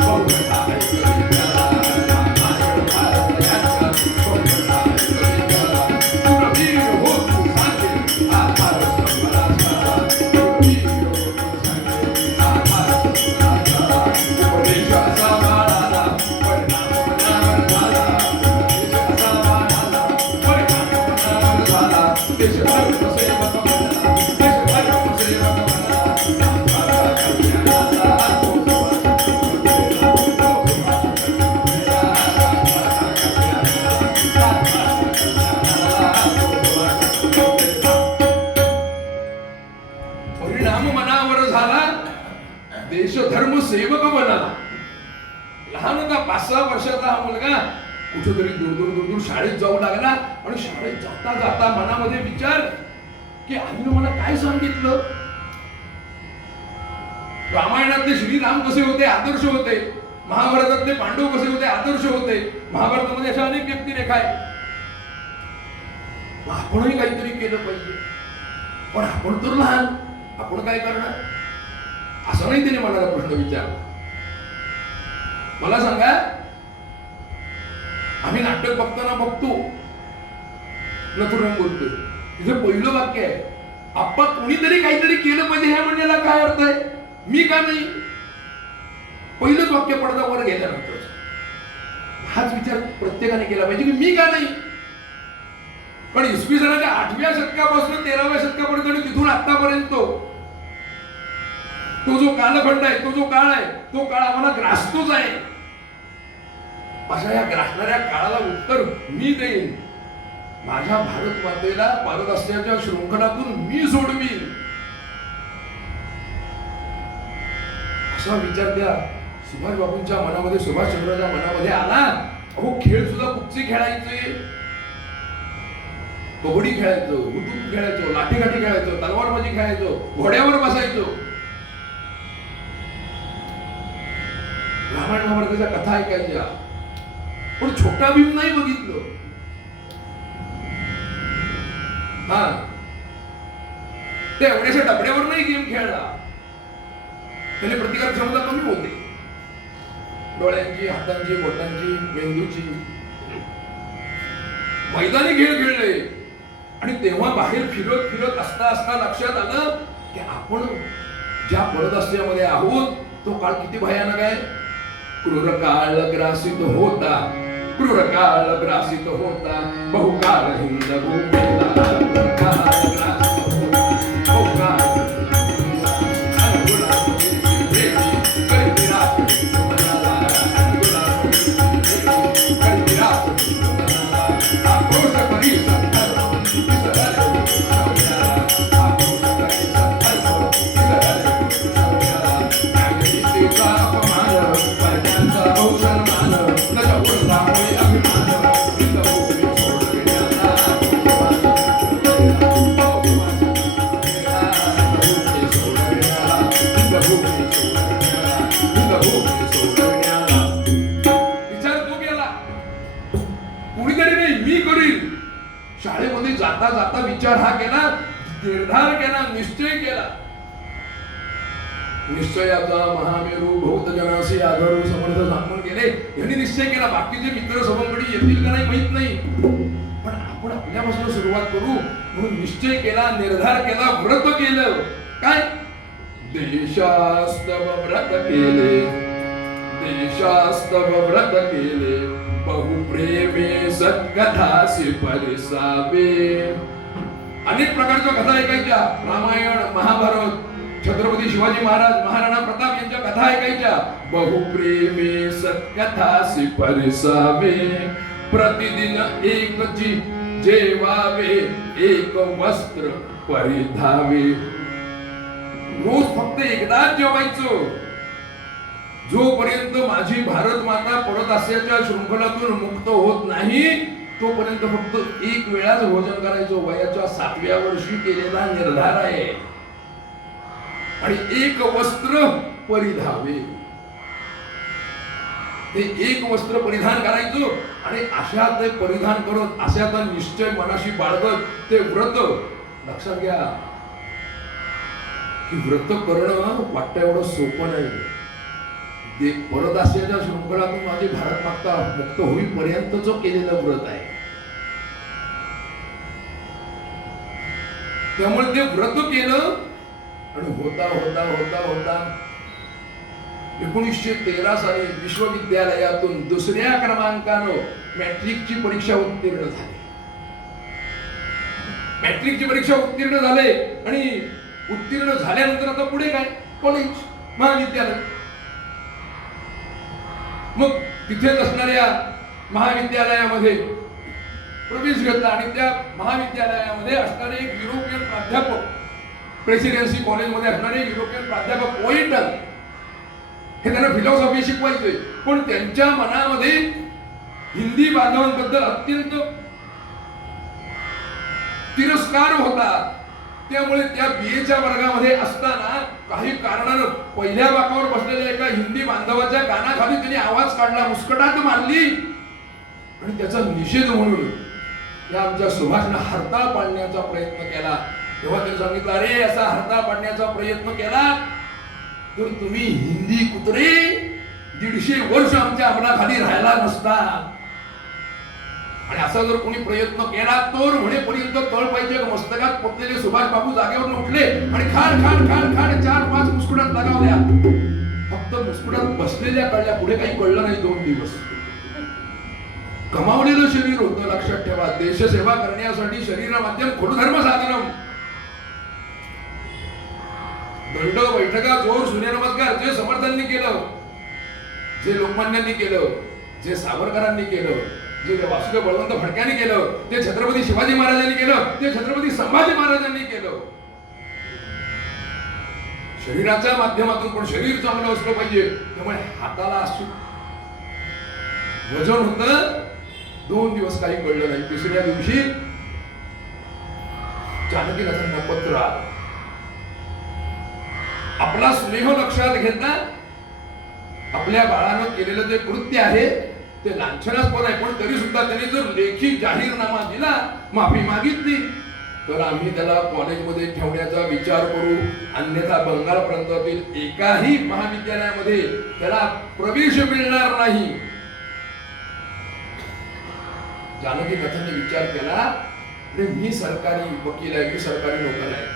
पौर्णता ऐकवित्याला, रामायण भारताच्या पौर्णता ऐकवित्याला, सुरवीर हो तू सांगे आधार संभ्राचा, सुरवीर हो तू सांगे आधार संभ्राचा, उपदेशाचा बाळाला परिणाम मनावर झाला, उपदेशाचा बाळाला परिणाम मनावर झाला, देशधर्म सेवक बनला, देशधर्म सेवक बनला, नाथाचा कल्याणाचा तो सुवास करुणेला, तो सुवास करुणेला, नाथाचा कल्याणाला, नाथाचा कल्याणाला, तो सुवास करुणेला. परिणाम मनावर झाला, देशधर्म सेवक बनला. लहान होता 5-6 वर्षाचा हा मुलगा कुठेतरी दूर शाळेत जाऊ लागला आणि शाळेत जाता जाता मनामध्ये विचार की आईनं मला काय सांगितलं. रामायणातले श्रीराम कसे होते आदर्श होते, महाभारतातले पांडव कसे होते आदर्श होते, महाभारतामध्ये अशा अनेक व्यक्तिरेखा आहेत. आपणही काहीतरी केलं पाहिजे, पण आपण तर लहान, आपण काय करणार? असं नाही त्याने मनाला प्रश्न विचारला. मला सांगा, आम्ही नाटक बघताना बघतो नथुराम बोलतोय, तिथे पहिलं वाक्य आहे आप्पा कोणीतरी काहीतरी केलं पाहिजे. ह्या म्हणण्याला काय अर्थ आहे? मी का नाही? पहिलंच वाक्य पडदा वर गेल्यानंतर हाच विचार प्रत्येकाने केला पाहिजे की मी का नाही. पण इसवी सनाच्या 8व्या शतकापासून 13व्या शतकापर्यंत आणि तिथून आतापर्यंत तो जो कालखंड आहे, तो जो काळ आहे, तो काळ आम्हाला ग्रासतोच आहे. अशा या ग्रासणाऱ्या काळाला उत्तर मी देईन. माझ्या भारत मातेला पारदस्याच्या शृंखलातून मी सोडवीन. असा विचार त्या सुभाष बाबूंच्या मनामध्ये, सुभाषचंद्राच्या मनामध्ये आला. अहो, खेळ सुद्धा कुठचे खेळायचे? कबड्डी खेळायचो, हुतूत खेळायचो, लाठीकाठी खेळायचो, तलवारबाजी खेळायचो, घोड्यावर बसायचो. रामायण महाभारताच्या कथा ऐकायच्या. पण छोटा भीम नाही बघितलं. हा, ते एवढ्याशा डबड्यावर नाही गेम खेळला. त्याने प्रतिकार क्षमता कमी होते, डोळ्यांची, हातांची, बोटांची, मेंदूची. मैदानी खेळ खेळले. आणि तेव्हा बाहेर फिरत फिरत असता असता लक्षात आलं की आपण ज्या परदास्यामध्ये आहोत तो काळ किती भयानक आहे. क्रूर काळ ग्रासित होता, क्रूर काळ ग्रासित होता, बहुकाळ हिंद भूमीला क्रूर काळ ग्रासित होता, बहुकाळ शाळेमध्ये जाता जाता विचार हा केला, निर्धार केला, निश्चय केला. निश्चयाचा महामेरू बहुत जनासी आधारू समर्थ सांगून गेले. यांनी निश्चय केला. बाकीचे मित्र सवंगडी येतील का नाही माहित नाही, पण आपण आपल्यापासून सुरुवात करू म्हणून निश्चय केला, निर्धार केला, व्रत केलं. काय? देशास्तव व्रत केले, देशास्तव व्रत केले, बहुप्रेमे सत्कथासी परिसावे. अनेक प्रकारच्या कथा ऐकायच्या. रामायण, महाभारत, छत्रपती शिवाजी महाराज, महाराणा प्रताप यांच्या कथा ऐकायच्या. बहुप्रेमे सत्कथासी परिसावे, प्रतिदिन एकची जेवावे, एक वस्त्र परिधावे. रोज फक्त एकदाच जेवायचो. जोपर्यंत माझी भारत माता परदास्याच्या शृंखलातून मुक्त होत नाही तोपर्यंत फक्त एक वेळाच भोजन करायचो. वयाच्या 7व्या वर्षी केलेला निर्धार आहे. आणि एक वस्त्र परिधावे, ते एक वस्त्र परिधान करायचो. आणि अशा ते परिधान करत, अशाचा निश्चय मनाशी बाळगत ते व्रत. लक्षात घ्या की व्रत करणं वाटतं एवढं सोपं नाही. ते परदास्याच्या शृंखलातून माझी भारत माता मुक्त होईपर्यंतच केलेलं व्रत आहे. त्यामुळे ते व्रत केलं आणि होता होता होता होता 1913 साली विश्वविद्यालयातून 2ऱ्या क्रमांकानं मॅट्रिकची परीक्षा उत्तीर्ण झाली. मॅट्रिकची परीक्षा उत्तीर्ण झाले आणि उत्तीर्ण झाल्यानंतर आता पुढे काय? कॉलेज, महाविद्यालय. मग तिथेच असणाऱ्या महाविद्यालयामध्ये प्रवेश घेतला आणि त्या महाविद्यालयामध्ये असणारे एक युरोपियन प्राध्यापक, प्रेसिडेन्सी कॉलेजमध्ये असणारे युरोपियन प्राध्यापक ओएटल हे त्यांना फिलॉसॉफी शिकवायचे. पण त्यांच्या मनामध्ये हिंदी बांधवांबद्दल अत्यंत तिरस्कार होता. त्यामुळे त्या बीएच्या वर्गामध्ये असताना काही कारणानं पहिल्या बाकावर बसलेल्या एका हिंदी बांधवाच्या कानाखाली त्यांनी आवाज काढला, मुस्कटात मारली आणि त्याचा निषेध म्हणून या आमच्या सुभाषनं हरताळ पाडण्याचा प्रयत्न केला. तेव्हा त्यांनी सांगितलं, अरे असा हरताळ पाडण्याचा प्रयत्न केला तर तुम्ही हिंदी कुत्रे 150 वर्ष आमच्या अंगणाखाली राहायला नसता. आणि असा जर कोणी प्रयत्न केला तर म्हणेपर्यंत तळ पाहिजे मस्तकात पोचलेले सुभाष बाबू जागेवर उठले आणि खाड खाड खाड खाड 4-5 मुस्कुटात लगावल्या. फक्त मुस्कुटात बसलेल्या कळल्या, पुढे काही कळलं नाही. 2 दिवस कमावलेलं शरीर होतं. लक्षात ठेवा, देशसेवा करण्यासाठी शरीर माध्यम खडुधर्म साधनम. दंड, बैठका, जोर, सूर्यनमस्कार जे समर्थांनी केलं, जे लोकमान्यांनी केलं जे सावरकरांनी केलं, जे वासुदेव बळवंत फडक्याने केलं, ते छत्रपती शिवाजी महाराजांनी केलं, ते छत्रपती संभाजी महाराजांनी केलं. शरीराच्या माध्यमातून पण शरीर चांगलं असलं पाहिजे. त्यामुळे हाताला असू वजन होतं. 2 दिवस काही कळलं नाही. तिसऱ्या दिवशी जानकीनाथांना पत्र आलं. आपला स्नेह लक्षात घेता आपल्या बाळानं केलेलं जे कृत्य आहे ते लांछनास्पद आहे, पण तरी सुद्धा त्यांनी जर लेखी जाहीरनामा दिला, माफी मागितली, तर आम्ही त्याला कॉलेजमध्ये ठेवण्याचा विचार करू. अन्यथा बंगाल प्रांतातील एकाही महाविद्यालयामध्ये त्याला प्रवेश मिळणार नाही. जानकीनाथांनी विचार केला, अरे मी सरकारी वकील आहे, मी सरकारी नोकर आहे,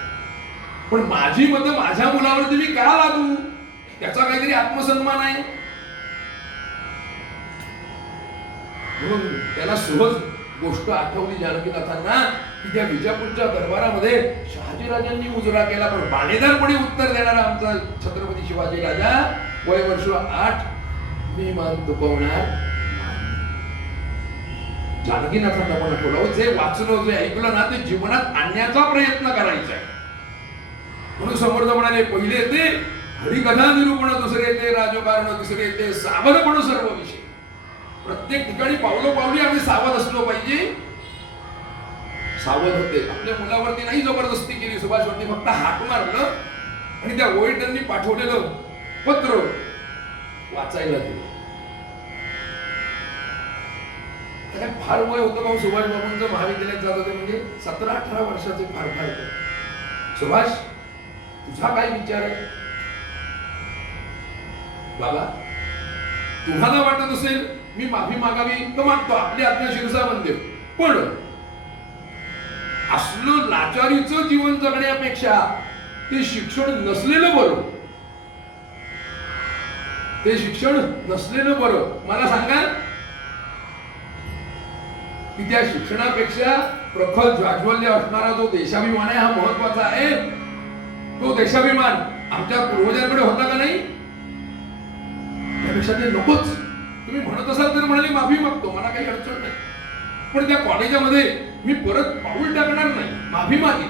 पण माझी मतं माझ्या मुलावरती मी का लादू? त्याचा काहीतरी आत्मसन्मान आहे. म्हणून त्याला सहज गोष्ट आठवली जानकीनाथांना की त्या विजापूरच्या दरबारामध्ये शहाजीराजांनी मुजरा केला, पण बाणेदारपणे उत्तर देणारा आमचा छत्रपती शिवाजी राजा वय वर्ष 8 मी मान दुखवणार. जानकीनाथांना पण आठवलं, जे वाचलं जे ऐकलं ना ते जीवनात आणण्याचा प्रयत्न करायचा आहे. म्हणून समर्थ म्हणाले, पहिले येते हरिकथा निरूपण, दुसरे येते राजकारण, तिसरे येते सावधपण सर्व विषय. प्रत्येक ठिकाणी पावलोपावली आम्ही सावध असलो पाहिजे. सावध होते. आपल्या मुलावरती नाही जबरदस्ती केली. सुभाषवरती फक्त हाक मारलं आणि त्या वैद्यांनी पाठवलेलं पत्र वाचायला दिलं. फार वय होतं भाऊ सुभाष बाबूंचं. महाविद्यालयात जात होते म्हणजे 17-18 वर्षाचे. फार फार सुभाष, तुझा काय विचार आहे? बाबा, तुम्हाला वाटत असेल मी माफी मागावी तर मागतो, आपली आज्ञा शिरसा बनते, पण असलं लाचारीचं जीवन जगण्यापेक्षा ते शिक्षण नसलेलं बरं. ते शिक्षण नसलेलं बरं. मला सांगा की त्या शिक्षणापेक्षा प्रखर जाज्वल्य असणारा जो देशाभिमान आहे हा महत्वाचा आहे. तो देशाभिमान आमच्या पूर्वजांकडे होता का नाही? त्यापेक्षा ते नकोच. तुम्ही म्हणत असाल तर म्हणाले माफी मागतो, मला काही अडचण नाही, पण त्या कॉलेजामध्ये मी परत पाऊल टाकणार नाही. माफी मागेन,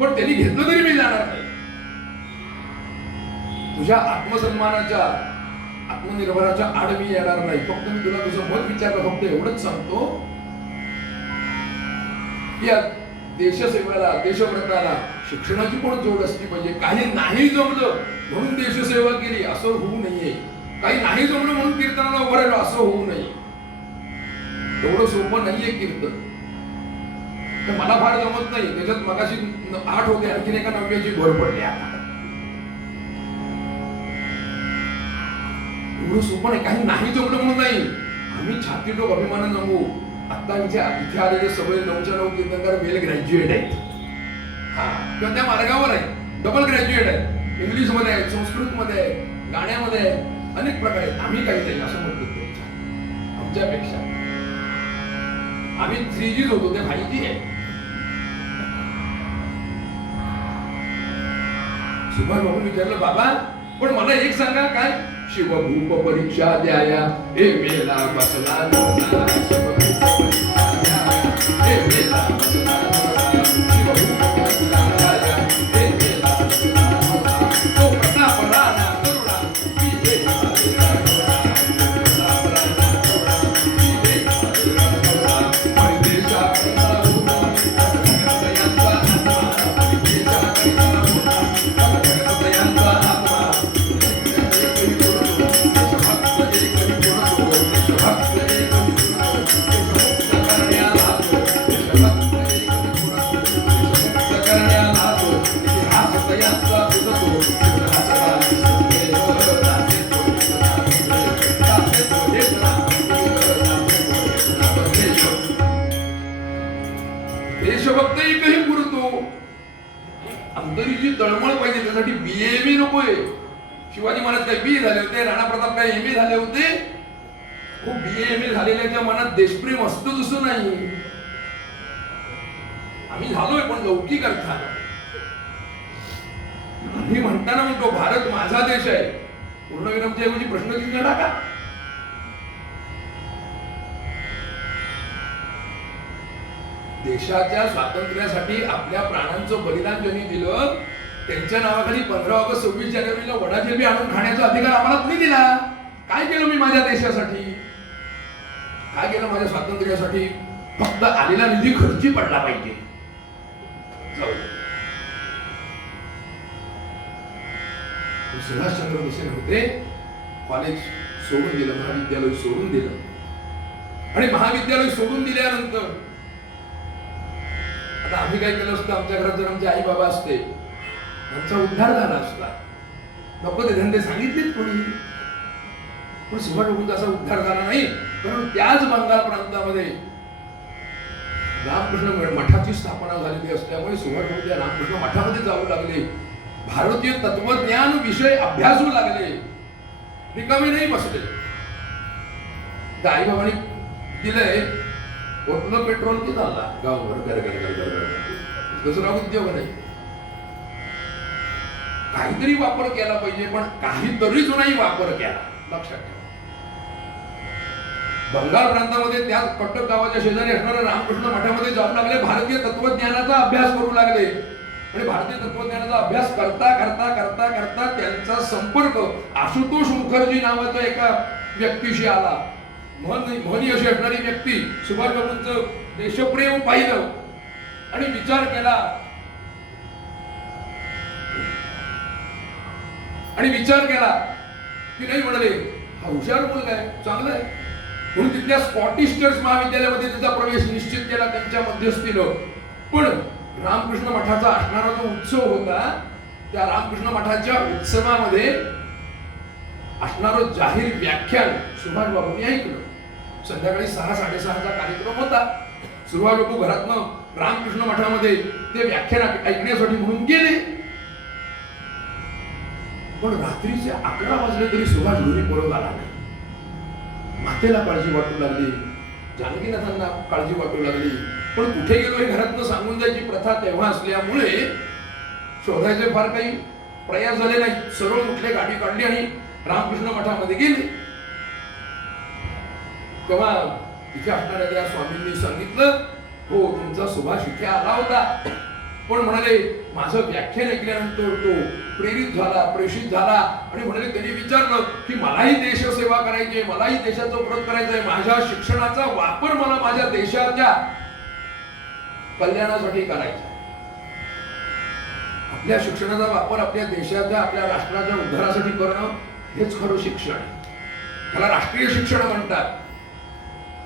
पण त्यांनी घेतलं तरी मी जाणार नाही. तुझ्या आत्मसन्मानाच्या आत्मनिर्भराच्या आड मी येणार नाही. फक्त मी तुला तुझं मत विचारलं, फक्त एवढंच सांगतो या देशसेवेला, देशव्रताला शिक्षणाची पण जोड असली पाहिजे. काही नाही जमलं म्हणून देशसेवा केली असं होऊ नये. काही नाही जमलं म्हणून कीर्तनाला उभं राहिलो असं होऊ नये. एवढं सोपं नाहीये कीर्तन. तर मला फार जमत नाही. त्याच्यात मगाशी 8 होते, आणखीन एका 9ची भर पडली. एवढं सोपं नाही. काही नाही जमलं म्हणून नाही. आम्ही छाती टोक अभिमानानं सांगू, आता इथे आलेले सगळे 9च्या 9 कीर्तनकार वेल ग्रॅज्युएट आहेत. हा, किंवा त्या मार्गावर आहे, डबल ग्रॅज्युएट आहे. इंग्लिशमध्ये आहे, संस्कृतमध्ये आहे, गाण्यामध्ये आहे, अनेक प्रकारे. आम्ही काही नाही असं म्हणतो. आमच्यापेक्षा आम्ही 3G होतो, ते 5G आहे. सुभाष बाबू विचारलं, बाबा पण मला एक सांगा, काय शिवभूप परीक्षा द्याया हे मेला बसला नव्हता. शिवभूप परीक्षा द्याया हे मेला बसला नव्हता. शिवभूप परीक्षा द्याया हे मेला बसला नव्हता. तो प्रताप राणा करुणा मी हे आलेला नव्हता. प्रताप राणा करुणा मी हे आलेला नव्हता. परदेशा करिता होता जगदयांचा आत्मा. परदेशा करिता होता जगदयांचा आत्मा. देशभक्त एकही पुरतो. अंतरीची तळमळ पाहिजे, त्यासाठी BA नकोय. शिवाजी महाराज काय BA झाले होते, राणा प्रताप काय MA झाले होते. खूप BA MA झालेल्याच्या मनात देशप्रेम असतं तसं नाही. आम्ही झालोय पण लौकिक अर्थानं. आम्ही म्हणताना म्हणतो भारत माझा देश आहे. पूर्णविरामच्या ऐवजी प्रश्नचिन्ह टाका. देशाच्या स्वातंत्र्यासाठी आपल्या प्राणांचं बलिदान ज्यांनी दिलं त्यांच्या नावाखाली 15 ऑगस्ट 26 जानेवारीला वडाजिरबी आणून खाण्याचा अधिकार आम्हाला कुणी दिला? काय केलं मी माझ्या देशासाठी? काय केलं माझ्या स्वातंत्र्यासाठी? फक्त आलेला निधी खर्ची पडला पाहिजे. जाऊ दे. सुभाषचंद्र बोस होते, कॉलेज सोडून दिलं, महाविद्यालय सोडून दिलं. आणि महाविद्यालय सोडून दिल्यानंतर आता आम्ही काय केलं असतं, आमच्या घरात जर आमचे आई बाबा असते, आमचा उद्धार झाला असता. नको ते धंदे सांगितलेत कोणी, पण सुभाष बाबूंचा असा उद्धार झाला नाही. कारण त्याच बंगाल प्रांतामध्ये रामकृष्ण मठाची स्थापना झालेली असल्यामुळे सुभाष बाबू त्या रामकृष्ण मठामध्ये जाऊ लागले, भारतीय तत्वज्ञान विषय अभ्यासू लागले, रिकामी नाही बसले. आई बाबांनी दिलंय, ओतलं पेट्रोल किती चालला गावभर घर घर घर घर घर, दुसरा उद्योग नाही. काहीतरी वापर केला पाहिजे, पण काहीतरीच नाही वापर केला. लक्षात ठेवा. बंगाल प्रांतामध्ये त्या कटक गावाच्या शेजारी असणाऱ्या रामकृष्ण मठामध्ये जाऊ लागले, भारतीय तत्वज्ञानाचा अभ्यास करू लागले. आणि भारतीय तत्वज्ञानाचा अभ्यास करता करता करता करता त्यांचा संपर्क आशुतोष मुखर्जी नावाच्या एका व्यक्तीशी आला. म्हणी अशी असणारी व्यक्ती सुभाष बाबूंचं देशप्रेम पाहिलं आणि विचार केला की नाही, म्हणाले हा हुशार मुलगा आहे, चांगला आहे. म्हणून तिथल्या स्कॉटिश चर्च महाविद्यालयामध्ये त्याचा प्रवेश निश्चित केला त्यांच्या मध्यस्थीनं. पण रामकृष्ण मठाचा असणारा जो उत्सव होता, त्या रामकृष्ण मठाच्या उत्सवामध्ये असणारं जाहीर व्याख्यान सुभाष बाबूंनी ऐकलं. संध्याकाळी 6-6:30चा कार्यक्रम होता. सुभाष बाबू घरातनं रामकृष्ण मठामध्ये ते व्याख्यान ऐकण्यासाठी म्हणून गेले. पण रात्रीचे 11 वाजले तरी सुभाष घरी परत आला नाही. मातेला काळजी वाटू लागली, जानकीनाथांना काळजी वाटू लागली. पण कुठे गेलो हे घरातनं सांगून जायची प्रथा तेव्हा असल्यामुळे शोधायचे फार काही प्रयास झाले नाही. सरळ उठले, गाडी काढली आणि रामकृष्ण मठामध्ये गेले. तेव्हा तिथे असणाऱ्या त्या स्वामींनी सांगितलं, हो तुमचा सुभाष इथे आला होता, पण म्हणाले माझं व्याख्यान ऐकल्यानंतर तो प्रेरित झाला, प्रेषित झाला. आणि म्हणाले त्यांनी विचारलं की मलाही देशसेवा करायची आहे, मलाही देशाचं व्रत करायचं आहे, माझ्या शिक्षणाचा वापर मला माझ्या देशाच्या कल्याणासाठी करायचा. आपल्या शिक्षणाचा वापर आपल्या देशाच्या, आपल्या राष्ट्राच्या उद्धारासाठी करणं हेच खरं शिक्षण. त्याला राष्ट्रीय शिक्षण म्हणतात.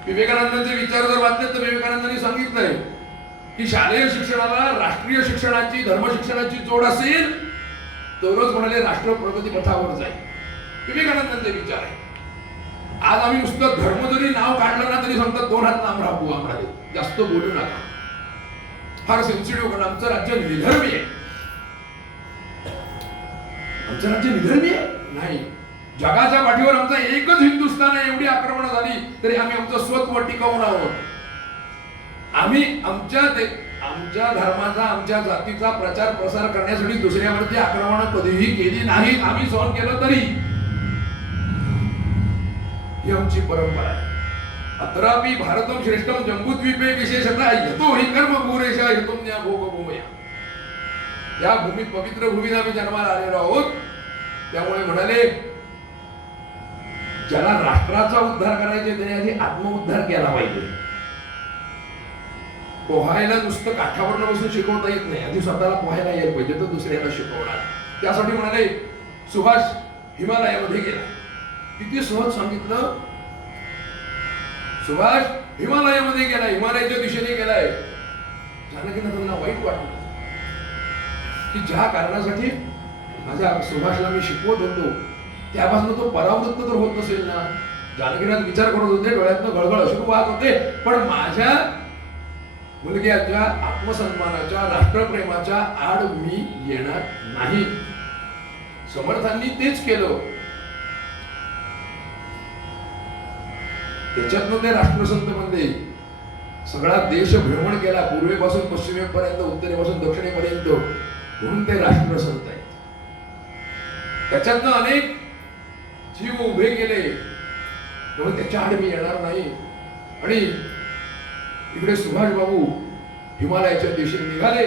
विवेकानंदांचे विचार जर वाचले तर विवेकानंदांनी सांगितलंय की शालेय शिक्षणाला राष्ट्रीय शिक्षणाची, धर्म शिक्षणाची जोड असेल तरच म्हणाले राष्ट्र प्रगती पथावर जाईल. विवेकानंदांचे विचार आहे. आज आम्ही नुसतं धर्म जरी नाव काढलं ना तरी सांगतात 2 हात लांब राहू आम्हाला, जास्त बोलू नका, फार सेन्सिटिव्ह. कारण आमचं राज्य निधर्मी आहे. आमचं राज्य निधर्मी आहे नाही. जगाच्या पाठीवर आमचा एकच हिंदुस्थान आहे. एवढी आक्रमण झाली तरी आम्ही आमचं स्वत्व टिकवून आहोत. आम्ही आमच्या धर्माचा, आमच्या जातीचा प्रचार प्रसार करण्यासाठी दुसऱ्यावरती आक्रमण कधीही केली नाहीत. आम्ही सहन केलं तरी ही आमची परंपरा आहे. अत्रापि भारतम श्रेष्ठम जम्बूद्वीपे विशेषतः यतो हि कर्म भूरेशा यतोन्या भोग भूमया. या भूमीत, पवित्र भूमीत आम्ही जन्माला आलेलो आहोत. त्यामुळे म्हणाले ज्याला राष्ट्राचा उद्धार करायचे त्याने आधी आत्मउद्धार केला पाहिजे. पोहायला नुसतं काठावरनं बसून शिकवता येत नाही, आधी स्वतःला पोहायला यायला पाहिजे, तर दुसऱ्याला शिकवणार. त्यासाठी म्हणाले सुभाष हिमालयामध्ये गेला. किती सहज सांगितलं. सुभाष हिमालयामध्ये गेला, हिमालयाच्या दिशेने गेलाय. जानकीनाथांना वाईट वाटलं की ज्या कारणासाठी माझ्या सुभाषला मी शिकवत होतो त्यापासून तो परावृत्त तर होत नसेल ना. जानकीनाथ विचार करत होते, डोळ्यातनं गळगळ अश्रू वाहत होते, पण माझ्या मुलग्याच्या आत्मसन्मानाच्या, राष्ट्रप्रेमाच्या आड मी येणार नाही. समर्थांनी तेच केलं. त्याच्यातनं ते राष्ट्रसंत मध्ये सगळा देश भ्रमण केला, पूर्वेपासून पश्चिमेपर्यंत, उत्तरेपासून दक्षिणेपर्यंत. म्हणून ते राष्ट्रसंत आहेत. त्याच्यातनं अनेक जीव उभे केले, म्हणून त्याच्या आड मी येणार नाही. आणि इकडे सुभाष बाबू हिमालयाच्या दिशेने निघाले.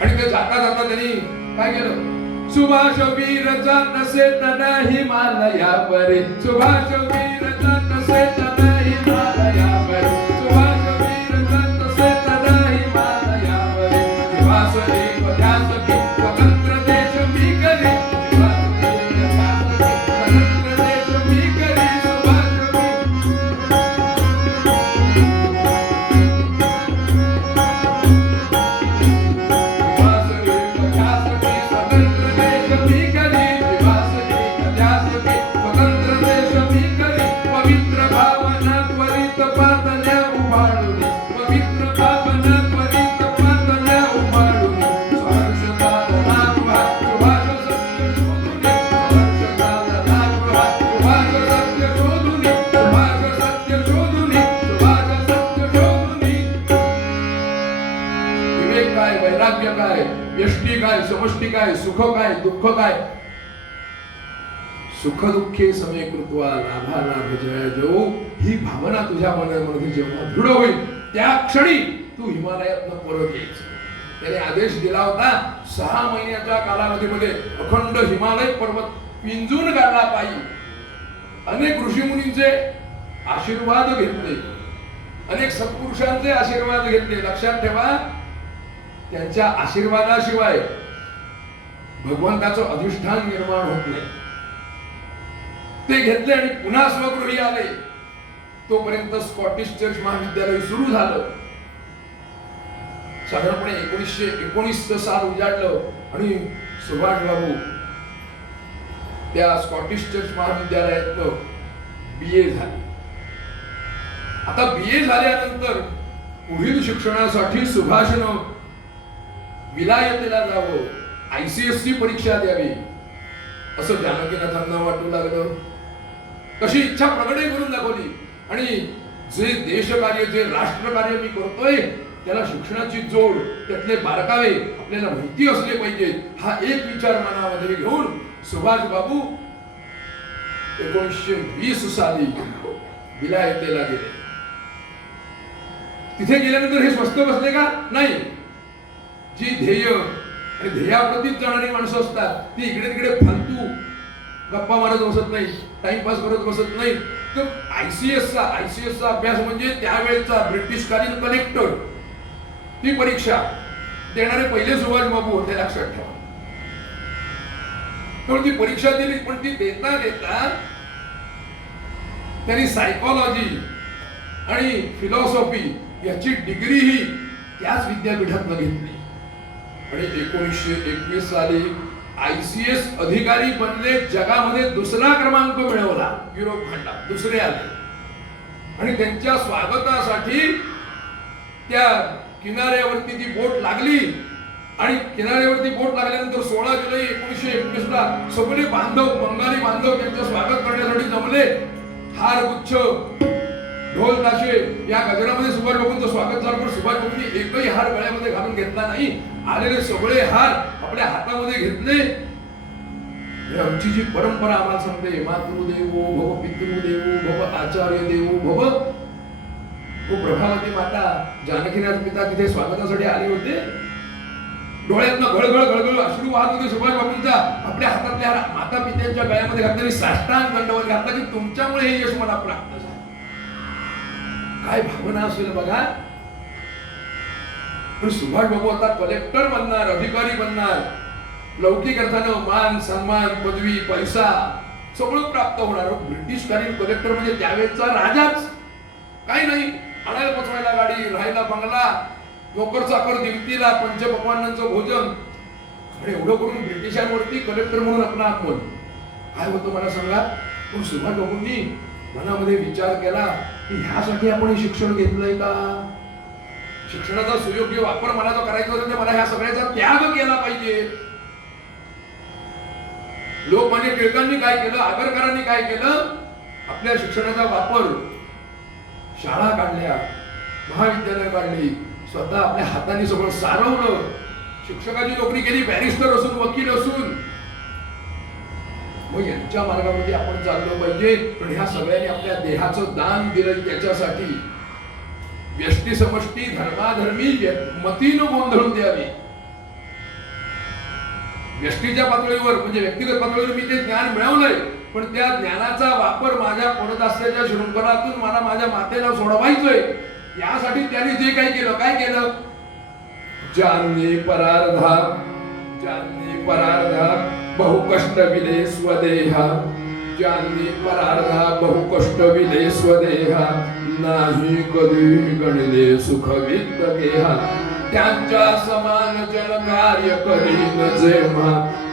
आणि ते जाता जाता त्यांनी काय केलं? सुभाष वीर नसे तना हिमालयावरे, सुभाष वीर नसे तना हिमालयावरे, सुभाष वीर नसे तना हिमालयावरे, निवास एक ध्यास की स्वतंत्र देश मी करी, निवास एक ध्यास की स्वतंत्र देश मी करी, सुभाष काय, वैराग्य काय, व्यष्टी काय, समष्टी काय, सुख काय, दुःख काय. सुख दुःखे समे कृत्वा लाभा लाभ जय जो, ही भावना तुझ्या मनामध्ये जेव्हा दृढ होईल त्या क्षणी तू हिमालयातनं परत यायचं. त्याने आदेश दिला होता 6 महिन्याच्या कालावधीमध्ये अखंड हिमालय पर्वत पिंजून काढला पाहिजे. अनेक ऋषीमुनींचे आशीर्वाद घेतले, अनेक सत्पुरुषांचे आशीर्वाद घेतले. लक्षात ठेवा, त्यांच्या आशीर्वादाशिवाय भगवंताचं अधिष्ठान निर्माण होत नाही. ते घेतले आणि पुन्हा स्वगृही आले. तोपर्यंत स्कॉटिश चर्च महाविद्यालय सुरू झालं. साधारणपणे 1919 साल उजाडलं आणि सुभाष बाबू त्या स्कॉटिश चर्च महाविद्यालयात BA झाले. आता BA झाल्यानंतर पुढील शिक्षणासाठी सुभाषनं विलायतेला जावं, ICSE परीक्षा द्यावी असं जानकीनाथांना वाटू लागलं. कशी इच्छा प्रगटे करून दाखवली. आणि जे देशकार्य, जे राष्ट्रकार्य मी करतोय त्याला शिक्षणाची जोड, त्यातले बारकावे आपल्याला माहिती असले पाहिजे, हा एक विचार मनामध्ये घेऊन सुभाष बाबू 1920 साली विलायतेला गेले. तिथे गेल्यानंतर हे स्वस्त बसले का? नाही. जी ध्येय आणि ध्येयाप्रतीच जाणारी माणसं असतात ती इकडे तिकडे फालतू गप्पा मारत बसत नाही, टाइमपास करत बसत नाही. तर आयसीएसचा अभ्यास म्हणजे त्यावेळेचा ब्रिटिशकालीन कलेक्टर, ती परीक्षा देणारे पहिले सुभाष बाबू होते, लक्षात ठेवा. तर ती परीक्षा दिली, पण ती देता देता त्यांनी सायकोलॉजी आणि फिलॉसॉफी याची डिग्री ही त्याच विद्यापीठात घेतली. आणि 1921 साली ICS अधिकारी बनले. जगामध्ये दुसरा क्रमांक मिळवला, युरोप खंडात दुसरे आले. आणि त्यांच्या स्वागतासाठी त्या किनाऱ्यावरती ती बोट लागली. आणि किनाऱ्यावरती बोट लागल्यानंतर 16 जुलै 1921 ला सगळे बांधव, बंगाली बांधव त्यांचं स्वागत करण्यासाठी जमले. हार गुच्छ, ढोल ताशे या गजरामध्ये सुभाष बाबूंचं स्वागत झालं. पण सुभाष बाबूंनी एकही हार गळ्यामध्ये घालून घेतला नाही. आलेले सगळे हार आपल्या हातामध्ये घेतले. आमची जी परंपरा आम्हाला सांगते, मातृदेवो भव, पितृदेवो भव, आचार्य देवो भव. प्रभावती माता, जानकीनाथ पिता तिथे स्वागतासाठी आले होते. डोळ्यातनं गळगळ गळगळ अश्रू वाहत होते सुभाष बाबूंचा. आपल्या हातातल्या माता पित्यांच्या गळ्यामध्ये घातलेली साष्टांग दंडवत घातला की तुमच्यामुळे हे यश मला प्राप्त झालं. काय भावना असेल बघा. पण सुभाष बाबू आता कलेक्टर बनणार, अधिकारी बनणार. लौकिक अर्थानं मान, सन्मान, पदवी, पैसा सगळं प्राप्त होणार. ब्रिटिशकालीन कलेक्टर म्हणजे त्यावेळेचा राजाच. काही नाही, आणायला पोचवायला गाडी, राहायला बंगला, नोकर चाकर दिमतीला, पंचपक्वान्नांचं भोजन. आणि एवढं करून ब्रिटिशांवरती कलेक्टर म्हणून आपला आगमन. काय होतं मला सांगा. पण सुभाष बाबूंनी मनामध्ये विचार केला की ह्यासाठी आपण शिक्षण घेतलंय का? शिक्षणाचा सुयोग्य वापर मला जो करायचा असेल तर मला ह्या सगळ्याचा त्याग केला पाहिजे. लोकमान्य टिळकांनी काय केलं, आगरकरांनी काय केलं, आपल्या शिक्षणाचा वापर, शाळा काढल्या, महाविद्यालय काढली, स्वतः आपल्या हाताने सगळं सारवलं. शिक्षकाची नोकरी केली, बॅरिस्टर असून, वकील असून. मग यांच्या मार्गामध्ये आपण चाललो पाहिजे. पण ह्या सगळ्यांनी आपल्या देहाचं दान दिलं त्याच्यासाठी. व्यष्टी समष्टी धर्माधर्मी मतीनं गोंधळून द्यावी. व्यष्टीच्या पातळीवर म्हणजे व्यक्तिगत पातळीवर मी ते ज्ञान मिळवलंय, पण त्या ज्ञानाचा वापर माझ्या परदास्याच्या शृंखलातून मला माझ्या मातेला सोडवायचंय. यासाठी त्यांनी जे काही केलं, काय केलं? जानने परार्धा बहु कष्ट विले स्वदेहा. जानने परार्धा बहु कष्ट विले स्वदेहा. नाही कधी गणले सुख वित्त गेहा. त्यांच्या समान जन कार्य करीन जेव्हा.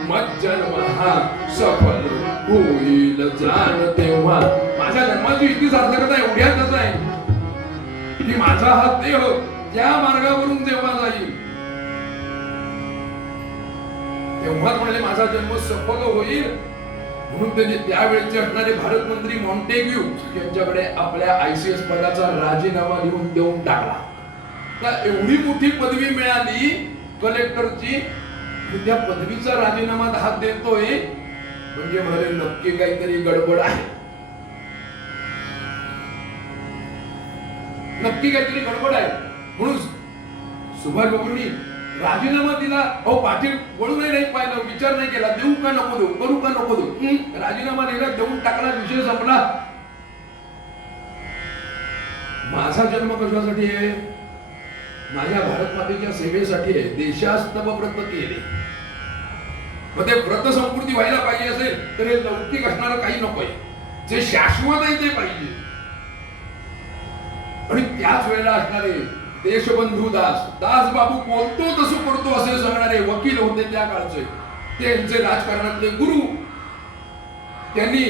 मज्जन्म हा सफल होईल जाण तेव्हा. माझ्या जन्माची इतकी सार्थकता एवढ्यातच आहे की माझा हा देह त्या मार्गावरून जेव्हा जाईल तेव्हाच म्हणले माझा जन्म सफल होईल. म्हणून त्यांनी त्यावेळेचे असणारे भारत मंत्री मॉन्टेग्यू यांच्याकडे आपल्या ICS पदाचा राजीनामा देऊन टाकला. एवढी मोठी पदवी मिळाली कलेक्टरची, त्या पदवीचा राजीनामा हात देतोय म्हणजे म्हणाले नक्की काहीतरी गडबड आहे. नक्की काहीतरी गडबड आहे. म्हणून सुभाष बाबूंनी राजीनामा दिला. पाटील वळूनही नाही पाहिलं, विचार नाही केला, देऊ का नको देऊ, करू का नको देऊ. राजीनामा दिला, देऊन टाकला, विषय संपला. माझा जन्म कशासाठी आहे? माझ्या भारत मातेच्या सेवेसाठी आहे. देशास्तव व्रत केले. मग ते व्रत संपूर्ती व्हायला पाहिजे असेल तर हे लौकिक असणारं काही नकोय, जे शाश्वत आहे ते पाहिजे. आणि त्याच वेळेला असणारे देशबंधू दास बाबू बोलतो तसं करतो असे सांगणारे वकील होते त्या काळचे. त्यांचे राजकारणातले गुरु. त्यांनी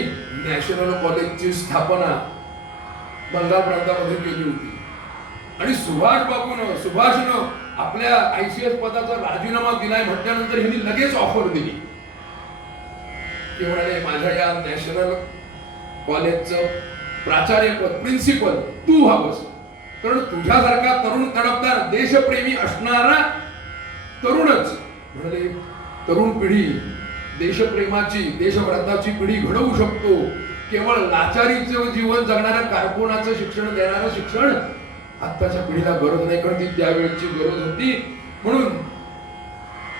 नॅशनल कॉलेजची स्थापना बंगाल प्रांतामध्ये केली होती. आणि सुभाषनं आपल्या ICS पदाचा राजीनामा दिलाय म्हटल्यानंतर ह्यांनी लगेच ऑफर दिली की म्हणाले माझ्या या नॅशनल कॉलेजचं प्राचार्य पद, प्रिन्सिपल तू व्हावंस. कारण तुझ्यासारखा तरुण तडफदार देशप्रेमी असणारा तरुणच म्हणाले तरुण पिढी देशप्रेमाची, देशभक्ताची पिढी घडवू शकतो. केवळ लाचारीचं जीवन जगणाऱ्या कारकुनाचं शिक्षण देणारं शिक्षण आत्ताच्या पिढीला गरज नाही, कारण ती त्यावेळची गरज होती. म्हणून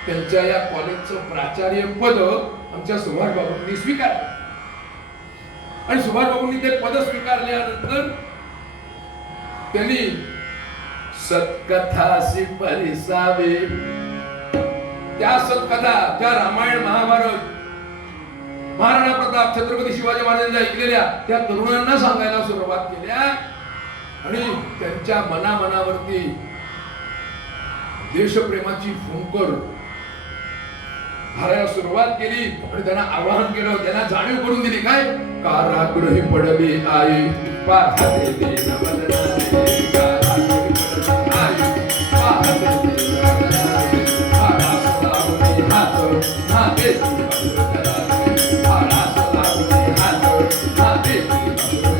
त्यांच्या या कॉलेजचं प्राचार्य पद आमच्या सुभाष बाबूंनी स्वीकारलं. आणि सुभाष बाबूंनी ते पद स्वीकारल्यानंतर त्यांनी सत्कथासी परिसावे, त्या सत्कथा ज्या रामायण महाभारत महाराणा प्रताप छत्रपती शिवाजी महाराजांच्या ऐकलेल्या त्या तरुणांना सांगायला सुरुवात केल्या. आणि त्यांच्या मनावरती देशप्रेमाची फुंकर भरायला सुरुवात केली. आणि त्यांना आवाहन केलं, त्यांना जाणीव करून दिली. काय? कारागृही पडली आई पाहते दीन वदनाने. कारागृही पडली आई पाहते दीन वदनाने. आळास लावणी हात नाते कराने. आळास लावणी हात नाते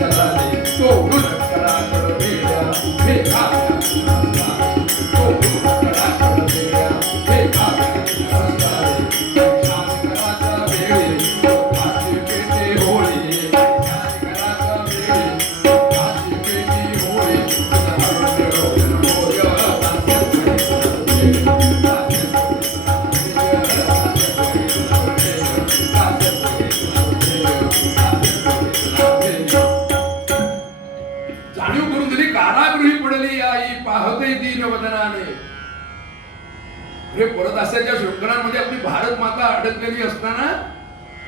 कराने. तोडून कराकड वेड्या भेगाव्या नसताने. तोडून कराकड वेड्या भेगाव्या नसताने. परदास्याच्या शृंखलांमध्ये आपली भारत माता अडकलेली असताना,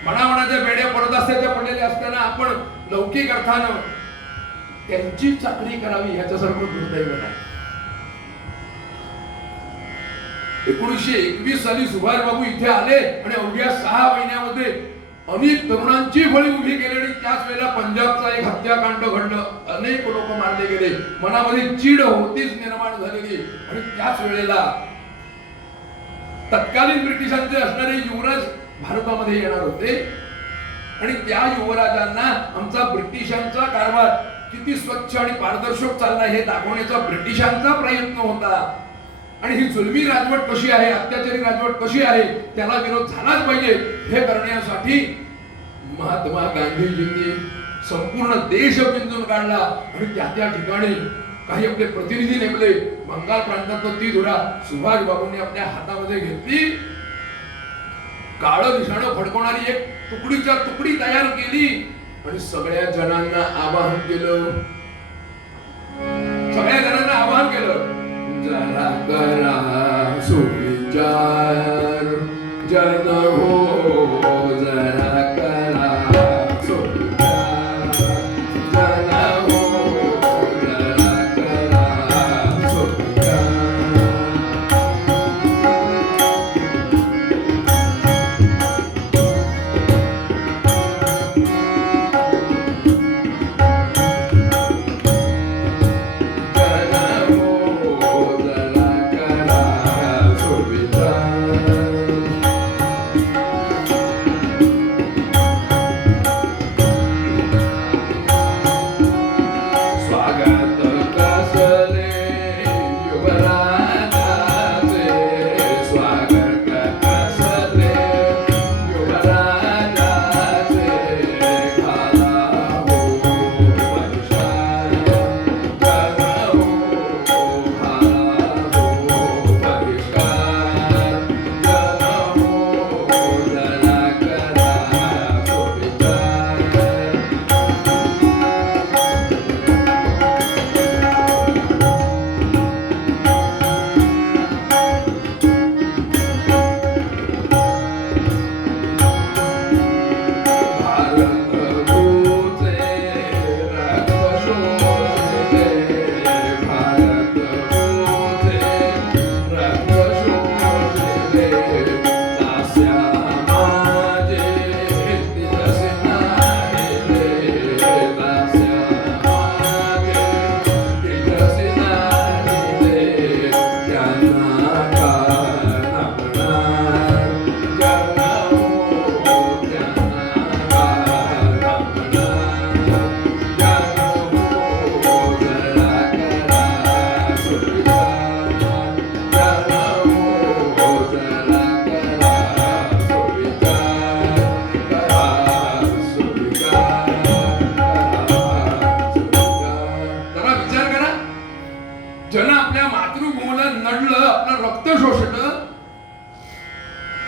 मनामनाच्या बेड्या परदास्याच्या पडलेल्या असताना आपण लौकिक अर्थानं त्यांची चाकरी करावी ह्याच्यासारखं दुर्दैव नाही. 1921 साली सुभाष बाबू इथे आले आणि अवघ्या 6 महिन्यामध्ये अनेक तरुणांची बळी उभी केली. आणि त्याच वेळेला पंजाबचा एक हत्याकांड घडलं, अनेक लोक मारले गेले. मनामध्ये चीड होतीच निर्माण झालेली. आणि त्याच वेळेला तत्कालीन ब्रिटिशांचे असणारे युवराज भारतामध्ये येणार होते. आणि त्या युवराजांना आमचा ब्रिटिशांचा कारभार किती स्वच्छ आणि पारदर्शक चालला हे दाखवण्याचा ब्रिटिशांचा प्रयत्न होता. आणि ही जुलमी राजवट कशी आहे, अत्याचारी राजवट कशी आहे, त्याला विरोध झालाच पाहिजे हे करण्यासाठी महात्मा गांधीजींनी संपूर्ण देश बिंदून काढला. आणि त्या ठिकाणी काही आपले प्रतिनिधी नेमले. बंगाल प्रांतातून ती धुरा सुभाष बाबूंनी आपल्या हातामध्ये घेतली. काळं निशाणं फडकवणारी एक तुकडीच्या तुकडी तयार केली आणि सगळ्या जणांना आवाहन केलं. सगळ्या जणांना आवाहन केलं, जरा करा सुविचार जन हो, जरा करा सुविचार जन हो, जरा करा सुविचार.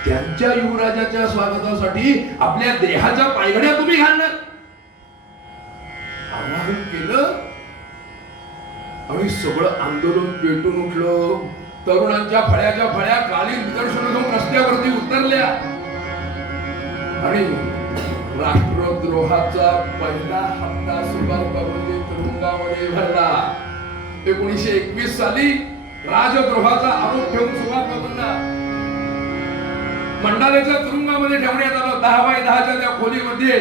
त्यांच्या युवराजाच्या स्वागतासाठी आपल्या देहाच्या पायघड्या तुम्ही घालणार. आवाहन केलं आणि सगळं आंदोलन पेटून उठलं. तरुणांच्या फळ्याच्या फळ्या काली निदर्शन घेऊन रस्त्यावरती उतरल्या आणि राष्ट्रद्रोहाचा पहिला हप्ता सुभाष बाबूंनी तुरुंगामध्ये भरला. 1921 साली राजद्रोहाचा आरोप ठेवून सुभाष बाबूंना मंडालेच्या तुरुंगामध्ये ठेवण्यात आलं. 10 बाय 10च्या त्या खोलीमध्ये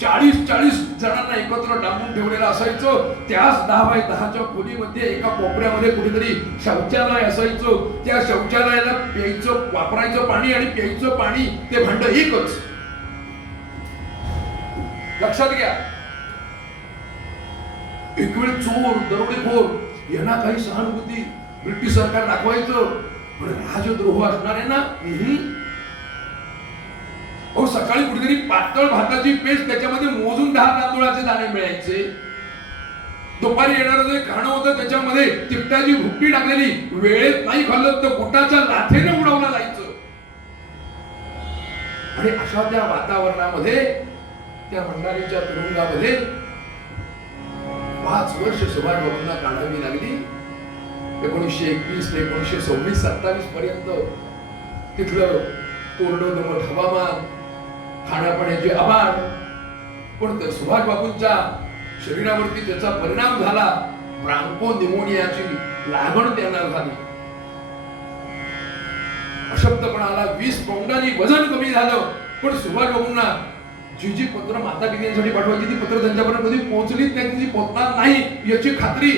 40 जणांना एकत्र डांबून ठेवलेलं असायचं. त्याच 10 बाय 10च्या खोलीमध्ये एका कोपऱ्यामध्ये कुठेतरी शौचालय असायचं. त्या शौचालयाला प्यायचं वापरायचं पाणी आणि प्यायचं पाणी ते भांड एकच. लक्षात घ्या, एक वेळ चोर दरोडेखोर यांना काही सहानुभूती ब्रिटिश सरकार दाखवायचं, पण राजद्रोह असणारे ना सकाळी कुठेतरी पातळ भाताची पेस्ट त्याच्यामध्ये मोजून 10 तांदूळाचे दाणे मिळायचे. दुपारी येणारं जे खाणं होतं त्याच्यामध्ये तिपट्याची भुकटी टाकलेली, वेळेत नाही खाल्लं तर बुटाच्या लाथेने उडवलं जायचं. आणि अशा त्या वातावरणामध्ये त्या मंडालीच्या तुरुंगामध्ये 5 वर्ष सुभाष बाबूंना काढावी लागली. 1921 ते 1926-27 पर्यंत तिथलं कोरडं दमट हवामान, खाण्यापिण्याचे अभाव, पण सुभाष बाबूंच्या शरीरावरती त्याचा परिणाम झाला. ब्रांको निमोनियाची लागण त्यांना झाली. अशक्तपणा आला. 20 पौंडांनी वजन कमी झालं. पण सुभाष बाबूंना जी पत्र माता पित्यांसाठी पाठवायची ती पत्र त्यांच्यापर्यंत कधी पोहोचलीच नाही, ती पोहोचणार नाही याची खात्री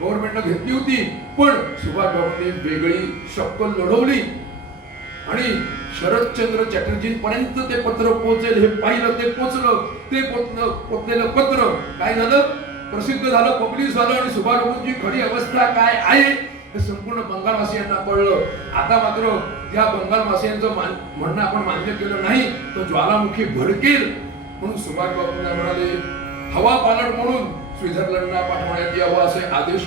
गव्हर्नमेंटने घेतली होती. पण सुभाष बाबूंनी वेगळी शक्कल लढवली आणि शरदचंद्र चॅटर्जींपर्यंत ते पत्र पोहोचेल हे पाहिलं. ते पोहोचलं. ते पोहोचलेलं पत्र काय झालं, प्रसिद्ध झालं, पब्लिश झालं आणि सुभाष बाबूंची खरी अवस्था काय आहे हे संपूर्ण बंगालवासियांना कळलं. आता मात्र या बंगालवासियांचं म्हणणं आपण मान्य केलं नाही तर ज्वालामुखी भडकेल म्हणून सुभाष बाबूंना म्हणाले, हवा पालट म्हणून स्वित्झर्लंडला पाठवण्यात यावं असे आदेश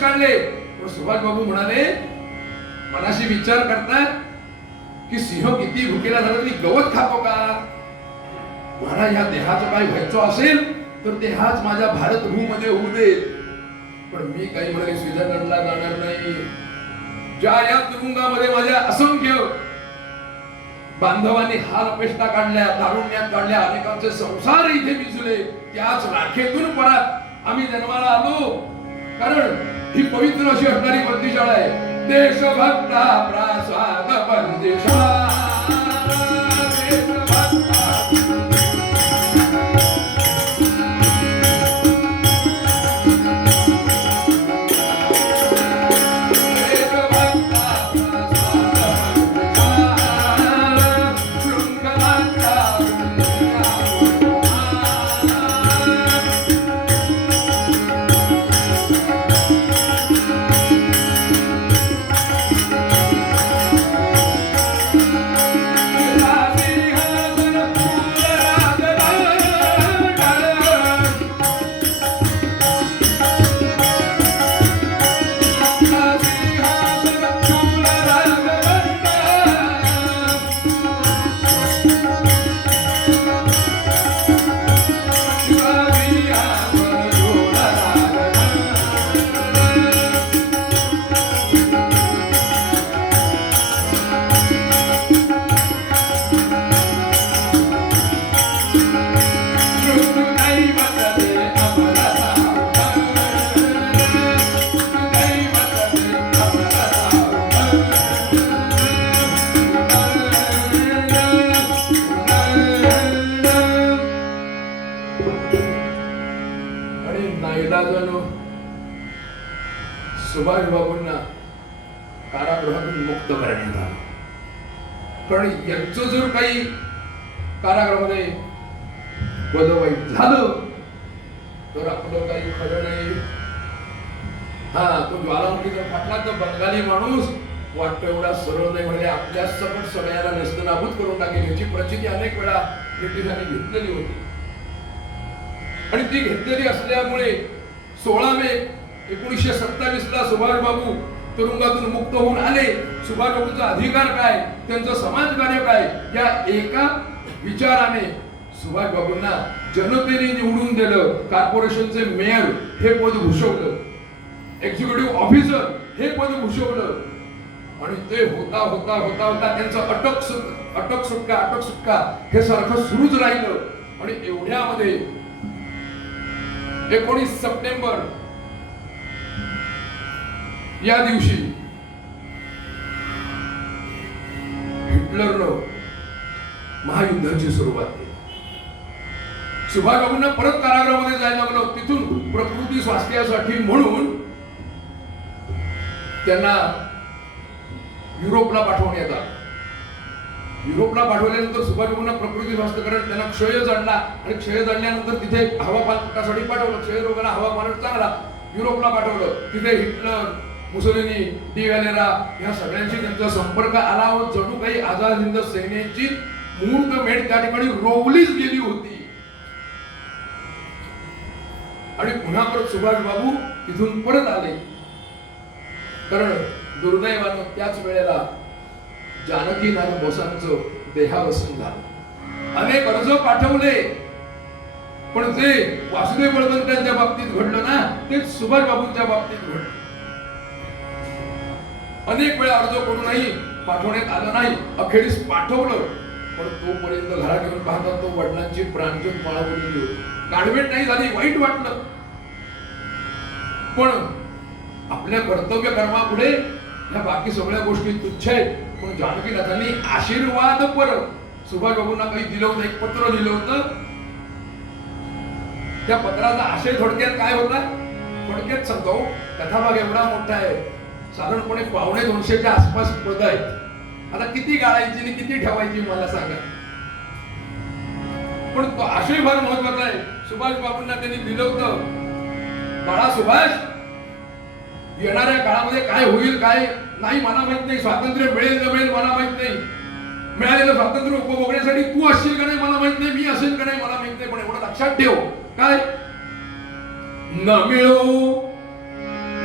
काढले. पण सुभाषबाबू म्हणाले, मनाशी विचार करतात की सिंह किती भुकेला झाला तरी गवत खातो का? महाराज, ह्या देहाचं काय व्हायचं असेल तर ते हाच माझ्या भारतभूमीमध्ये होऊ दे. पण मी काही म्हणाले स्वित्झर्लंडला जाणार नाही. ज्या या तुरुंगामध्ये माझ्या असंख्य बांधवांनी हाल अपेष्टा काढल्या, तारुण्यात काढल्या, अनेकांचे संसार इथे विझले, त्याच राखेतून परत आम्ही जन्माला आलो. कारण ही पवित्र अशी असणारी बंदीशाळा आहे. देशभक्ता प्रासाद बंदीशाळा, देशभक्ता सुभाषबाबूंना कारागृहातून मुक्त करण्यात आलं. पण यांचं जर काही कारागृहामध्ये वाईट झालं तर आपलं काही खरं नाही. तो ज्वालामुखी जर फाटला तर बंगाली माणूस वाटतं एवढा सरळ नाही. म्हणजे आपल्या सकट सगळ्याला नेस्तनाबूत करून टाकेल याची प्रचिती अनेक वेळा ब्रिटिशांनी घेतलेली होती. आणि ती घेतलेली असल्यामुळे 16 मे 1927 ला सुभाषबाबू तुरुंगातून मुक्त होऊन आले. सुभाषबाबूंचा अधिकार काय, त्यांचं समाजकार्य काय, या एका विचाराने सुभाषबाबूंना जनतेने निवडून दिलं. कॉर्पोरेशनचे मेयर हे पद भूषवलं, एक्झिक्युटिव्ह ऑफिसर हे पद भूषवलं. आणि ते होता होता होता होता त्यांचं अटक सुटका हे सारखं सुरूच राहिलं. आणि एवढ्यामध्ये 19 सप्टेंबर या दिवशी हिटलरनं महायुद्धाची सुरुवात केली. सुभाषबाबूंना परत कारागृहामध्ये जायला लागलं. तिथून प्रकृती स्वास्थ्यासाठी म्हणून त्यांना युरोपला पाठवण्यात आलं. युरोपला पाठवल्यानंतर सुभाषबाबूंना प्रकृती स्वास्थ्य कारण त्यांना क्षय जडला आणि क्षय जडल्यानंतर तिथे हवापालकासाठी पाठवलं. क्षय रोगाला हवामान चांगला, युरोपला पाठवलं. तिथे हिटलर, मुसोलिनी, डी व्हॅलेरा या सगळ्यांशी त्यांचा संपर्क आला. जणू काही आझाद हिंद सेनेची मुहूर्तमेढ त्या ठिकाणी रोवलीच गेली होती. आणि पुन्हा परत सुभाषबाबू तिथून परत आले. कारण दुर्दैवानं त्याच वेळेला जानकीनाथ बोसांचं देहावसन झालं. अनेक अर्ज पाठवले, पण ते वासुदेव बळवंतांच्या बाबतीत घडलं ना, ते सुभाषबाबूंच्या बाबतीत घडलं. अनेक वेळा अर्ज करूनही पाठवण्यात आलं नाही. अखेरीस पाठवलं, पण तोपर्यंत घरात येऊन पाहतात तो वडिलांची प्राणज्योत माळवलेली होती. काढवेट नाही झाली, वाईट वाटलं. पण आपल्या कर्तव्य कर्मापुढे ह्या बाकी सगळ्या गोष्टी तुच्छ आहेत. पण जानकीनाथांनी आशीर्वाद पर सुभाषबाबूंना काही दिलं होतं. एक पत्र लिहिलं होतं. त्या पत्राचा आशय थोडक्यात काय होता, थोडक्यात सांगतो. कथाभाग एवढा मोठा आहे, साधारणपणे 250च्या आसपास पद आहेत. आता किती गाळायची आणि किती ठेवायची मला सांगा. पण तो आशय फार महत्वाचा आहे. सुभाषबाबूंना त्यांनी दिलं होतं, बाळा सुभाष, येणाऱ्या काळामध्ये काय होईल काय नाही मला माहित नाही. स्वातंत्र्य मिळेल न मिळेल मला माहित नाही. मिळालेलं स्वातंत्र्य उपभोगण्यासाठी तू असशील का नाही मला माहित नाही, मी असेल का नाही मला माहित नाही. पण एवढं लक्षात ठेव. काय न मिळो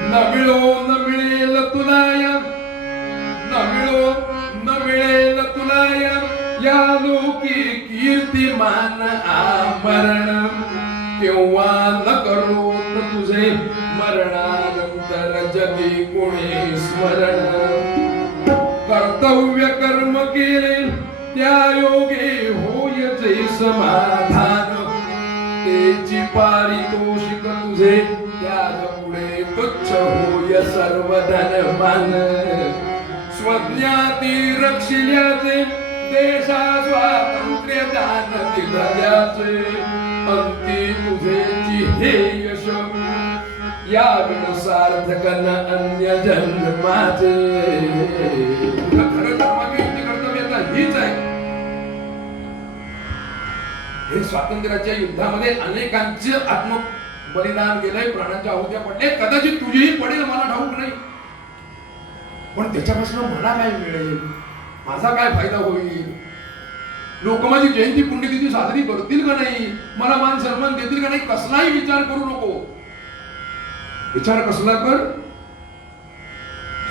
न मिळो न मिळेल तुला या, न मिळो न मिळेल तुला या लोकी कीर्तिमान आमरण, केव्हा न करो तुझे मरणानंतर जगी कोणी स्मरण. कर्तव्य कर्म केले त्या योगे होय जे समाधान, तेची पारितोषिक तुझे त्याच पुढे तुच्छ होय सर्व धनमान. स्वज्ञाती रक्षिल्याचे देशा स्वातंत्र्य दान दिल्याचे, अंती तुझेची हे यश या विण सार्थक न अन्य जन्माचे. खरं धर्माची कर्तव्यता हीच आहे. हे स्वातंत्र्याच्या युद्धामध्ये अनेकांचे आत्म बलिदान गेलंय, प्राणांच्या आहुत्या पडले, कदाचित तुझीही पडेल, मला ठाऊक नाही. पण त्याच्यापासून मला काय मिळेल, माझा काय फायदा होईल, लोक माझी जयंती पुण्यतिथी साजरी करतील का नाही, मला मान सन्मान देतील का नाही, कसलाही विचार करू नको. विचार कसला कर,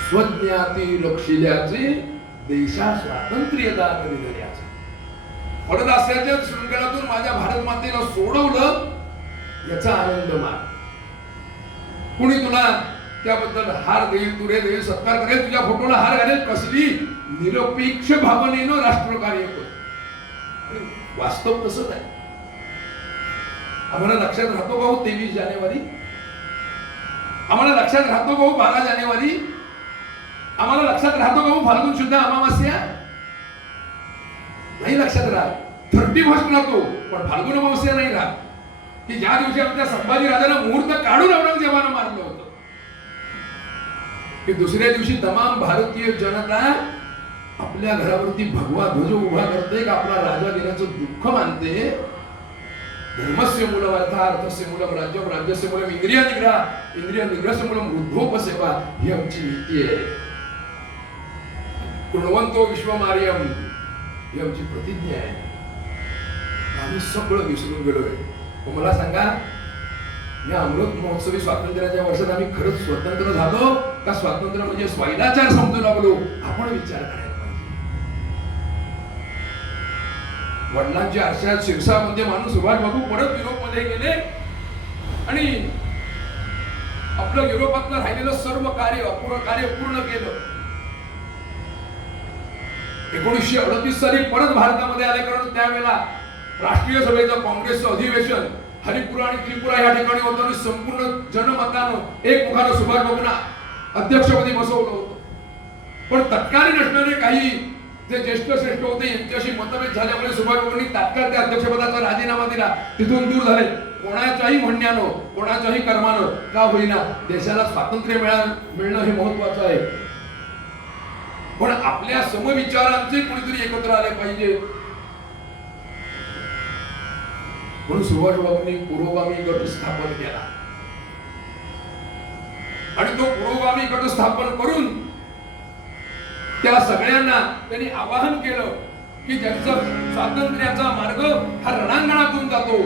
स्वज्ञाती लक्षिल्याचे देशा स्वातंत्र्य दान दिल्याचे. फडदास्याच्या शृंखलातून माझ्या भारत मातेला सोडवलं याचा आनंद मान. कुणी तुला त्याबद्दल हार देईल, तुरे देईल, सत्कार करेल, तुझ्या फोटोला हार घालेल, कसली निरपेक्ष भावनेनं राष्ट्रकार्य कर. वास्तव तसंच आहे. आम्हाला लक्षात राहतो भाऊ 23 जानेवारी, आम्हाला लक्षात राहतो भाऊ 12 जानेवारी, आम्हाला लक्षात राहतो भाऊ फाल्गुन शुद्ध अमावास्या. नाही लक्षात राहत. 31 राहतो पण फाल्गुन अमावस्या नाही राहत, की ज्या दिवशी आमच्या संभाजी राजाला मुहूर्त काढून औरंगजेबानं मारलं होतं, की दुसऱ्या दिवशी तमाम भारतीय जनता आपल्या घरावरती भगवा ध्वज उभा करते, का आपला राजा गेल्याचं दुःख मानते. धर्मस्य मूलम अर्थस्य मूलम राज्यम राज्यस्य मूलम इंद्रिय निग्रह इंद्रिय निग्रहस्य मूलम वृद्धोपसेवा, ही आमची नीती आहे. कृण्वन्तो विश्वमार्यम, ही आमची प्रतिज्ञा आहे. आम्ही सगळं विसरून गेलोय. मला सांगा, या अमृत महोत्सवी स्वातंत्र्याच्या वर्षात आम्ही खरंच स्वतंत्र झालो का स्वातंत्र्य म्हणजे स्वैराचार समजू लागलो, आपण विचार करायला पाहिजे. वडिलांच्या आरशात शिरसामध्ये माणूस सुभाष बाबू परत युरोपमध्ये गेले आणि आपलं युरोपातलं राहिलेलं सर्व कार्य पूर्ण केलं. 1938 साली परत भारतामध्ये आले, कारण त्यावेळेला राष्ट्रीय सभेचं काँग्रेसचं अधिवेशन हरिपुरा आणि त्रिपुरा या ठिकाणी होतं आणि संपूर्ण जनमतानं एकमुखानं सुभाष बाबूंना अध्यक्षपदी बसवलं होतं. पण तत्कालीन असणारे काही जे ज्येष्ठ श्रेष्ठ होते यांच्याशी मतभेद झाल्यामुळे सुभाष बाबूंनी तात्काळ त्या अध्यक्षपदाचा राजीनामा दिला, तिथून दूर झाले. कोणाच्याही म्हणण्यानं कोणाच्याही कर्मानं का होईना देशाला स्वातंत्र्य मिळणं हे महत्वाचं आहे. पण आपल्या समविचारांचे कोणीतरी एकत्र आले पाहिजे. म्हणून सुभाष बाबूंनी पुरोगामी गट स्थापन केला आणि तो पुरोगामी गट स्थापन करून त्या सगळ्यांना त्यांनी आवाहन केलं की ज्यांचा स्वातंत्र्याचा मार्ग हा रणांगणातून जातो.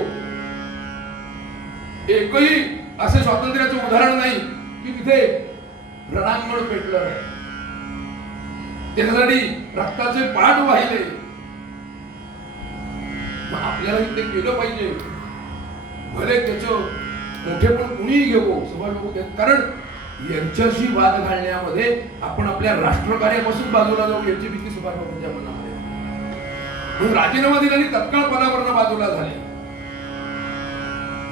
एकही असे स्वातंत्र्याचं उदाहरण नाही की तिथे रणांगण पेटलं नाही. त्याच्यासाठी रक्ताचे पाठ वाहिले. मग आपल्याला ते केलं पाहिजे. भले त्याचं मोठेपण कुणीही घेऊ सुभाष बाबू, कारण यांच्याशी वाद घालण्यामध्ये आपण आपल्या राष्ट्रकार्यापासून बाजूला जाऊ याची भीती सुभाष बाबूंच्या मनामध्ये. म्हणून राजीनामा दिला आणि तत्काळ पदावरनं बाजूला झाले.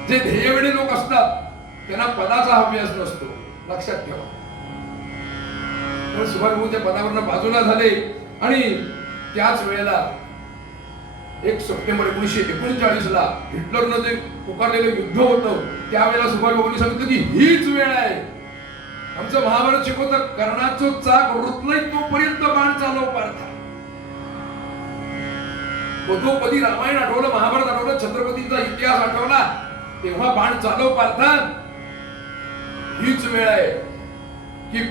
जे ध्येयवेडे लोक असतात त्यांना पदाचा अभ्यास नसतो, लक्षात ठेवा. सुभाष बाबू त्या पदावरनं बाजूला झाले आणि त्याच वेळेला 1 सप्टेंबर 1939 ला हिटलरनं जे पुकारलेलं युद्ध होतं त्यावेळेला सुभाष बाबूंनी सांगितलं की हीच वेळ आहे. आमचं महाभारत शिकवतं, कर्णाचं चाक रुतलंय तोपर्यंत बाण चालव पार्था. पदोपदी रामायण आठवलं, महाभारत आठवलं, छत्रपतींचा इतिहास आठवला, तेव्हा बाण चालव पार्था. हीच वेळ आहे की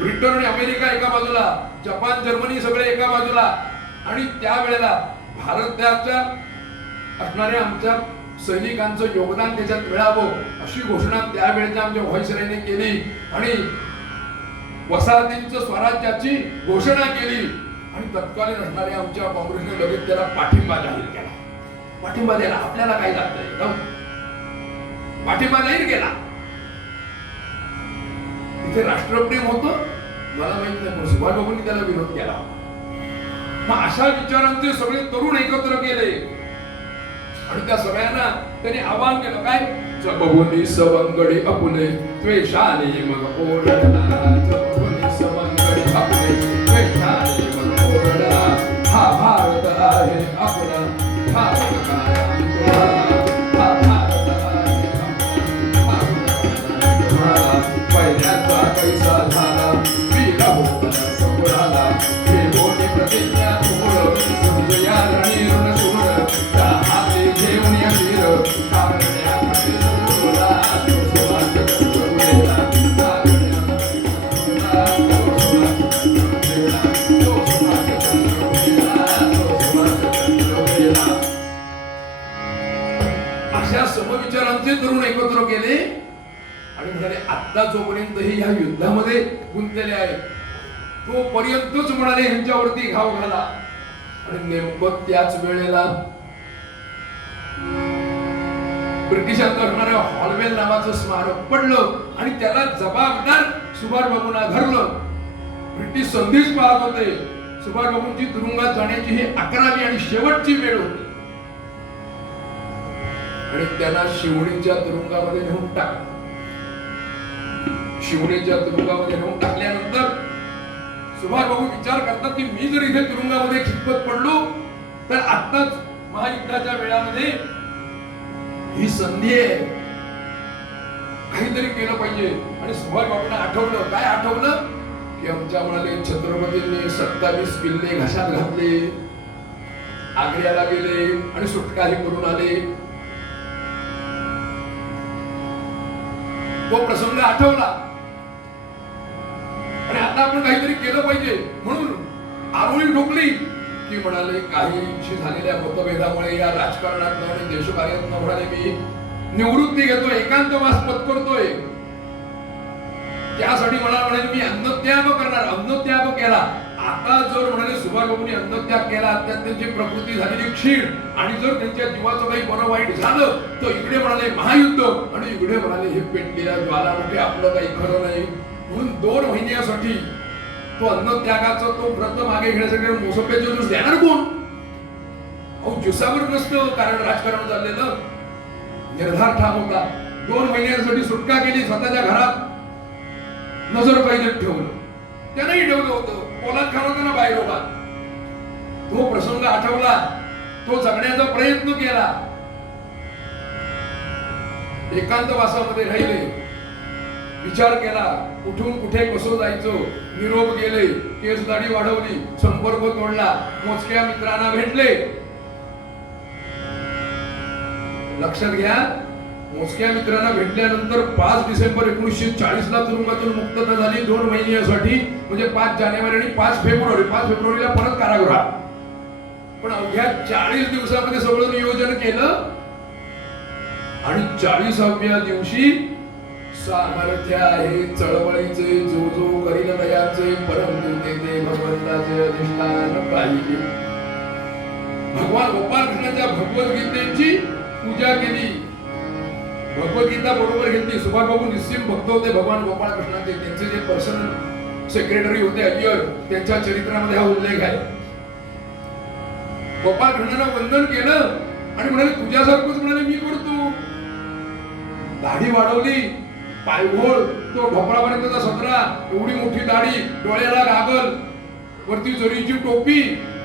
ब्रिटन आणि अमेरिका एका बाजूला, जपान जर्मनी सगळे एका बाजूला आणि त्यावेळेला भारताच्या असणाऱ्या आमच्या सैनिकांचं योगदान त्याच्यात मिळावं अशी घोषणा त्यावेळेच्या आमच्या व्हाईसरायने केली आणि वसाहतींचं स्वराज्याची घोषणा केली आणि तत्कालीन असणाऱ्या आमच्या काँग्रेसने लगेच त्याला पाठिंबा जाहीर केला. पाठिंबा द्यायला आपल्याला काय लागतंय, पाठिंबा जाहीर केला. तिथे राष्ट्रप्रेम होतं मला माहित नाही, पण सुभाषबाबूंनी त्याला विरोध केला. मग अशा विचारांचे सगळे तरुण एकत्र केले आणि त्या सगळ्यांना त्यांनी आवाहन केलं काय, जगभूनी सवंगडी अपुले त्वेषाने मग ओरडला, जगभूनी सवंगडी अपुले त्वेषाने मग ओरडला, हा भारत आहे आपला, भारत आहे तुझा, हा भारत आहे आपला, भारत आहे तुझा, पहिल्याचा कैसा झाला वीर होता कुणाला, हे बोली प्रतिज्ञा तोड तुझ्या रणी ऋण सोड, त्या हाती घेऊन या वीर काढण्याकडे सोडला, तो सुवास करुणेला, काढण्याकडे सोडला, तो सुवास करुणेला, तो सुवास करुणेला, तो सुवास करुणेला. अशा समविचारांचे तरुण एकत्र केले आणि म्हणाले आता जोपर्यंत हे ह्या युद्धामध्ये गुंतलेले आहे तोपर्यंतच म्हणाले ह्यांच्यावरती घाव घाला. आणि नेमकं त्याच वेळेला ब्रिटिशांचं असणाऱ्या हॉलवेल नावाचं स्मारक पडलं आणि त्याला जबाबदार सुभाषबाबूंना धरलं. ब्रिटिश संधीच पाहत होते. सुभाषबाबूंची तुरुंगात जाण्याची ही 11वी आणि शेवटची वेळ होती आणि त्यांना शिवणीच्या तुरुंगामध्ये नेऊन टाकलं. शिवणीच्या तुरुंगामध्ये नेऊन टाकल्यानंतर सुभाषबाबू विचार करतात की मी जर इथे तुरुंगामध्ये खितपत पडलो तर आत्ताच महायुद्धाच्या वेळामध्ये ही संधी आहे, काहीतरी केलं पाहिजे. आणि सुभाषबाबूंना आठवलं, काय आठवलं की आमच्या म्हणाले छत्रपतींनी 27 किल्ले घशात घातले, आग्र्याला गेले आणि सुटकाही करून आले. तो प्रसंग आठवला आणि आता आपण काहीतरी केलं पाहिजे म्हणून आरोळी ठोकली की म्हणाले काहीशी झालेल्या मतभेदामुळे या राजकारणात आणि देशकार्यात म्हणाले मी निवृत्ती घेतोय, एकांतवास पत्करतोय. त्यासाठी मला म्हणाले मी अन्नत्याग करणार. अन्नत्याग केला. आता जर म्हणाले सुभाषबाबूंनी अन्नत्याग केला त्यात त्यांची प्रकृती झालेली क्षीण आणि जर त्यांच्या जीवाचं काही बरं वाईट झालं तर इकडे म्हणाले महायुद्ध आणि इकडे म्हणाले हे पेटलेल्या ज्वालामुखी आपलं काही खरं नाही. म्हणून 2 महिन्यासाठी तो अन्नत्यागाचा तो व्रत मागे घेण्यासाठी मोसंब्याचे ज्यूस देणार कोण? अहो ज्युसावर नसतं कारण राजकारण चाललेलं. निर्धार ठाम होता. 2 महिन्यासाठी सुटका केली. स्वतःच्या घरात नजर कैदेत ठेवलं. त्यानंही ठेवलं होतं. पोलाद खान होता ना बाहेर उभा. तो प्रसंग आठवला. तो जगण्याचा प्रयत्न केला. एकांतवासामध्ये राहिले. विचार केला कुठून कुठे कसं जायचं. निरोप गेले. केस दाढी वाढवली. संपर्क तोडला. मोजक्या मित्रांना भेटले. लक्षात घ्या मोजक्या मित्रांना भेटल्यानंतर 5 डिसेंबर 1940 ला तुरुंगातून मुक्तता झाली 2 महिन्यासाठी. म्हणजे 5 जानेवारी आणि 5 फेब्रुवारीला परत कारागृहात. पण अवघ्या 40 दिवसामध्ये सगळं नियोजन केलं आणि 40व्या दिवशी सामर्थ्य आहे चळवळीचे जो जो करील दयाचे परंतु ते भगवंताचे अधिष्ठान पाहिजे. भगवान गोपाळकृष्णाच्या भगवद्गीतेची पूजा केली. भगवद्गीता बरोबर घेतली. सुभाषबाबू निस्सिम भक्त होते भगवान गोपाळकृष्णाचे. त्यांचे जे पर्सनल सेक्रेटरी होते अय्यर त्यांच्या चरित्रामध्ये हा उल्लेख आहे. गोपाळकृष्णांना वंदन केलं आणि म्हणाले तुझ्यासारखंच म्हणाले मी करतो. दाढी वाढवली. पायघोळ तो ढोपरापर्यंतचा सदरा, एवढी मोठी दाढी, डोळ्याला गागल, वरती जरीची टोपी,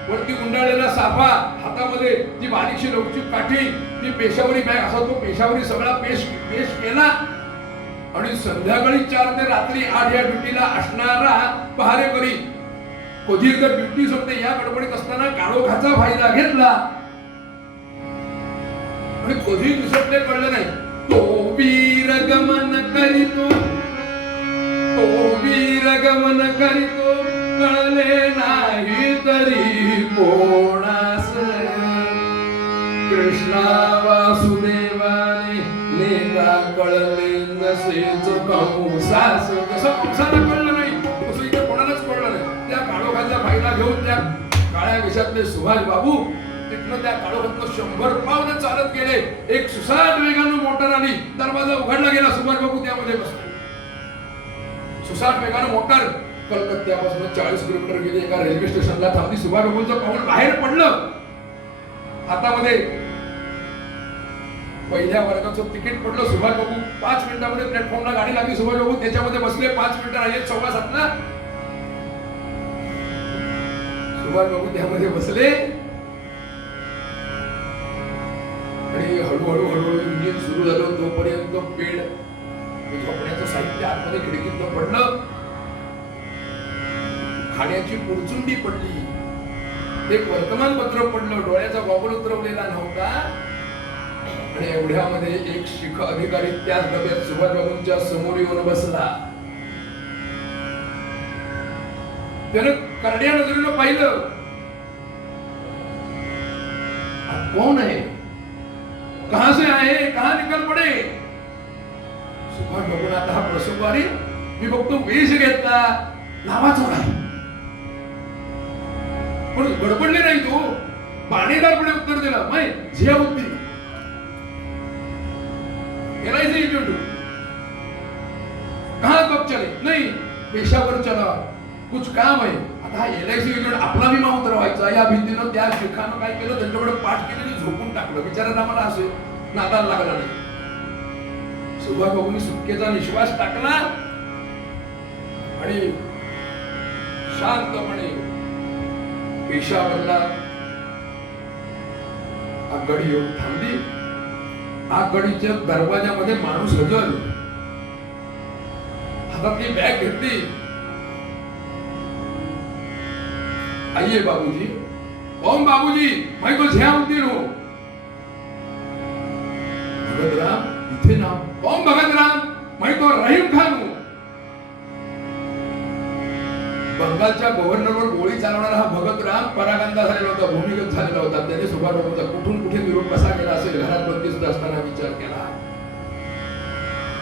वरती गुंडाळलेला साफा, हातामध्ये जी बारीकशी लवचिक काठी, ती पेशावरी बॅग, असा तो पेशावरी सगळा पेश केला आणि संध्याकाळी 4 ते रात्री 8 या ड्युटीला असणारा पहारेकरी कधी एकदा ड्युटी संपते या गडबडीत असताना काळोखाचा फायदा घेतला आणि कधी निसटले कळलं नाही. तो वीर गमन करीतो, तो वीर गमन करीतो, कळले नाही तरी कोणास. कृष्णा वासुदेवाने नेता कळले नसेच कंसास. कसं कंसाला कळलं नाही तसं इथे कोणालाच कळलं नाही. त्या काळोखाचा फायदा घेऊन त्या काळ्या वेशातले सुभाष बाबू तिथनं त्या काळोखातनं 100 पावलं चालत गेले. एक सुसाट वेगानं मोटर आली, दरवाजा उघडला गेला, सुभाष बाबू त्यामध्ये बसले. सुसाट वेगानं मोटर कलकत्त्यापासून 40 किलोमीटर गेली, एका रेल्वे स्टेशनला थांबली. सुभाष बाबूंचं पाऊल बाहेर पडलं. हातामध्ये पहिल्या वर्गाचं तिकीट पडलं. सुभाष बाबू 5 मिनिटांमध्ये प्लॅटफॉर्मला गाडी लागली. सुभाष बाबू त्याच्यामध्ये बसले. 5 मिनिटं राहिले 7:15 सुभाष बाबू त्यामध्ये बसले आणि हळूहळू हळूहळू इंजिन सुरू झालं. तोपर्यंत बेड झोपण्याचं साहित्य आतमध्ये खिडकीतनं पडलं. खाण्याची पुरचुंडी पडली. एक वर्तमानपत्र पडलं. डोळ्याचा गॉगल उतरवलेला नव्हता आणि एवढ्यामध्ये एक शिख अधिकारी त्याच डब्यात सुभाषबाबूंच्या समोर येऊन बसला. त्यानं करड्या नजरेनं पाहिलं. कौन है, कहां से आए, कहां निकल पडे. सुभाष बाबूंना आता हा प्रसंग आली. मी फक्त वेश घेतला, नावाचा काय पण गडबडले नाही. तो बाणेदारपणे उत्तर दिला, मैं झियाउद्दीन LIC एजंट. कहां कब चले, नहीं पेशावर चला, कुछ काम है. आता हा LIC एजंट आपला विमा उतरवायचा या भीतीनं त्या शिखानं काय केलं, त्यांच्याकडे पाठ केलं आणि झोपून टाकलं. बिचारा आम्हाला असे नादाला लागला नाही. सुभाष बाबूंनी सुटकेचा निश्वास टाकला आणि शांतपणे पेशावरला आगगाडी येऊन थांबली. आगगाडीच्या दरवाजामध्ये माणूस हजर. हातातली बॅग घेतली. आइए बाबूजी. कौन बाबूजी, मैं तो झियाउद्दीन हूं. भगत राम इथे नाव. कौन भगत राम, मैं तो रहीम खान हूं. बंगालच्या गव्हर्नरवर गोळी चालवणारा हा भगत राम परागंदा झालेला होता, भूमिगत झालेला होता. त्याने सुभाष बाबूंचा कुठून कुठे निरोप कसा गेला असेल घरात बंदिस्त असताना विचार केला.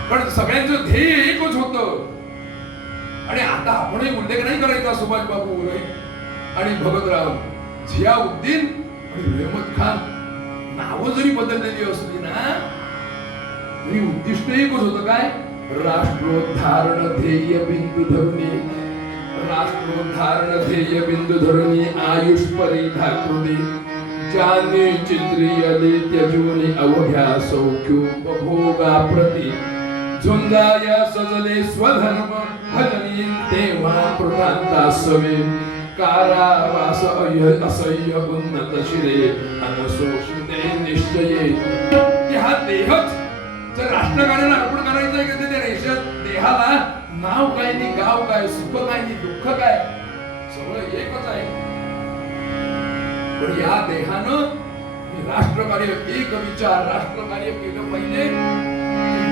पण सगळ्यांचं ध्येय एकच होतं आणि आता आपणही उल्लेख नाही करायचा सुभाष बाबू आणि भगतराव. झियाउद्दीन आणि रहमत खान नावं जरी बदललेली असली ना तरी उद्दिष्ट एकच होतं. काय, राष्ट्रोद्धारण ध्येय बिंदू धरुणी, राष्ट्रोद्धारण ध्येय बिंदू धरुणी आयुष परिधा कृती जाने चित्रियले त्यजूनि अवघ्या सौख्योपभोगा प्रति झुंजाया सजले स्वधर्म भजनी तेव्हा कृतांता सवे कारावास असह्य उन्नत शिरे अनशोषिते निश्चये. हा देहच जर राष्ट्रकार्याला अर्पण करायचं आहे की त्या देहाला नाव काय नाही, गाव काय, सुख काय नाही, दुःख काय, सगळं एकच आहे. पण या देहानं राष्ट्रकार्य, एक विचार, राष्ट्रकार्य केलं पाहिजे.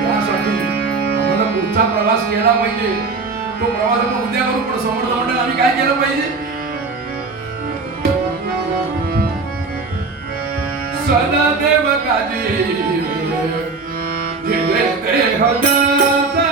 यासाठी आम्हाला पुढचा प्रवास केला पाहिजे. तो प्रवास आपण उद्या करू, पण समोरचा मंडळ आम्ही काय केलं पाहिजे. सदा देव काजी जिले देह दाता.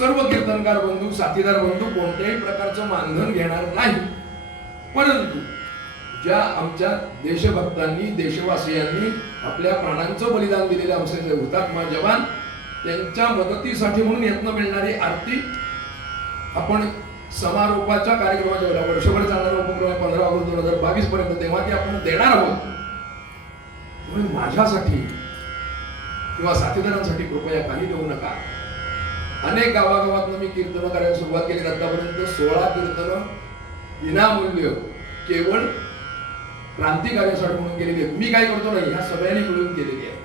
सर्व कीर्तनकार बंधू साथीदार बंधू कोणत्याही प्रकारचं मानधन घेणार नाही, परंतु ज्या आमच्या देशभक्तांनी देशवासियांनी आपल्या प्राणांचं बलिदान दिलेले आमचे जे हुतात्मा जवान त्यांच्या मदतीसाठी म्हणून यातनं मिळणारी आरती आपण समारोपाच्या कार्यक्रमाच्या वेळेला वर्षभर चालणारा उपक्रम 15 ऑगस्ट 2022 पर्यंत तेव्हा ते आपण देणार आहोत. म्हणून माझ्यासाठी किंवा साथीदारांसाठी कृपया काही देऊ नका. अनेक गावागावातनं मी कीर्तन करायला सुरुवात केली. आतापर्यंत 16 कीर्तन विनामूल्य केवळ क्रांतिकार्यासाठी म्हणून केलेली आहेत. मी काय करतो नाही, ह्या सगळ्यांनी मिळून केलेली आहे.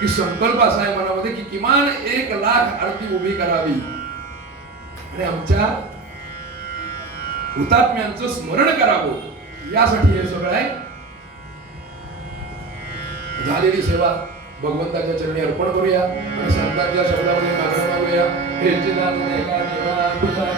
की संकल्प असा आहे मनामध्ये की किमान 1 लाख आरती उभी करावी आणि आमच्या हुतात्म्यांचं स्मरण करावं, यासाठी हे सगळं आहे. झालेली सेवा भगवंताच्या चरणी अर्पण करूया आणि संतांच्या शब्दामध्ये मागणं मागूया. हे चिदानंद एका देवा तुझा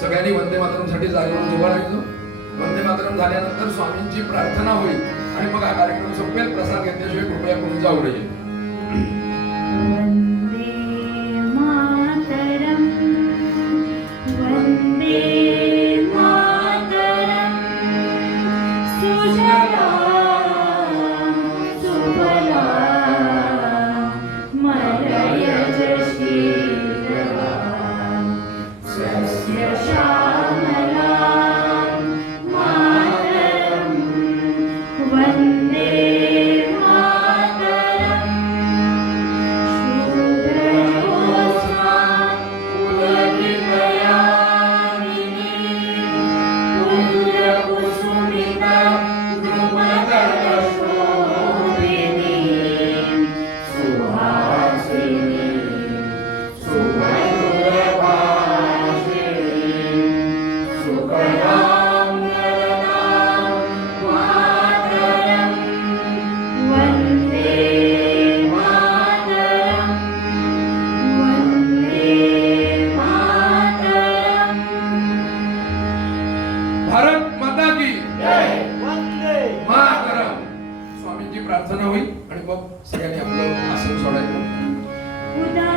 सगळ्यांनी वंदे मातरम त्यासाठी जागेवर उभं राहायचो. वंदे मातरम झाल्यानंतर स्वामींची प्रार्थना होईल आणि मग हा कार्यक्रम संपेल. प्रसाद घेतल्याशिवाय कृपया कोणी जाऊ नये. वंदे मातरम वंदे मातरम सुजलां सुफलां मलयज शीतलां सस्य श्यामलां मातरं वन्दे मातरम् शुभ्रजोत्स्नां पुलकितयामिनीं पुल्यकुसुमितां द्रुमदलशोभिनीं सुहासिनीं सुमधुरभाषिणीं सुकलां नरनां मातरं वन्दे मातरं वन्दे मातरम् भारत माता की जय वंदे मातरम. स्वामींची प्रार्थना होईल आणि मग सगळ्यांनी आपलं आसन सोडायचं. उदा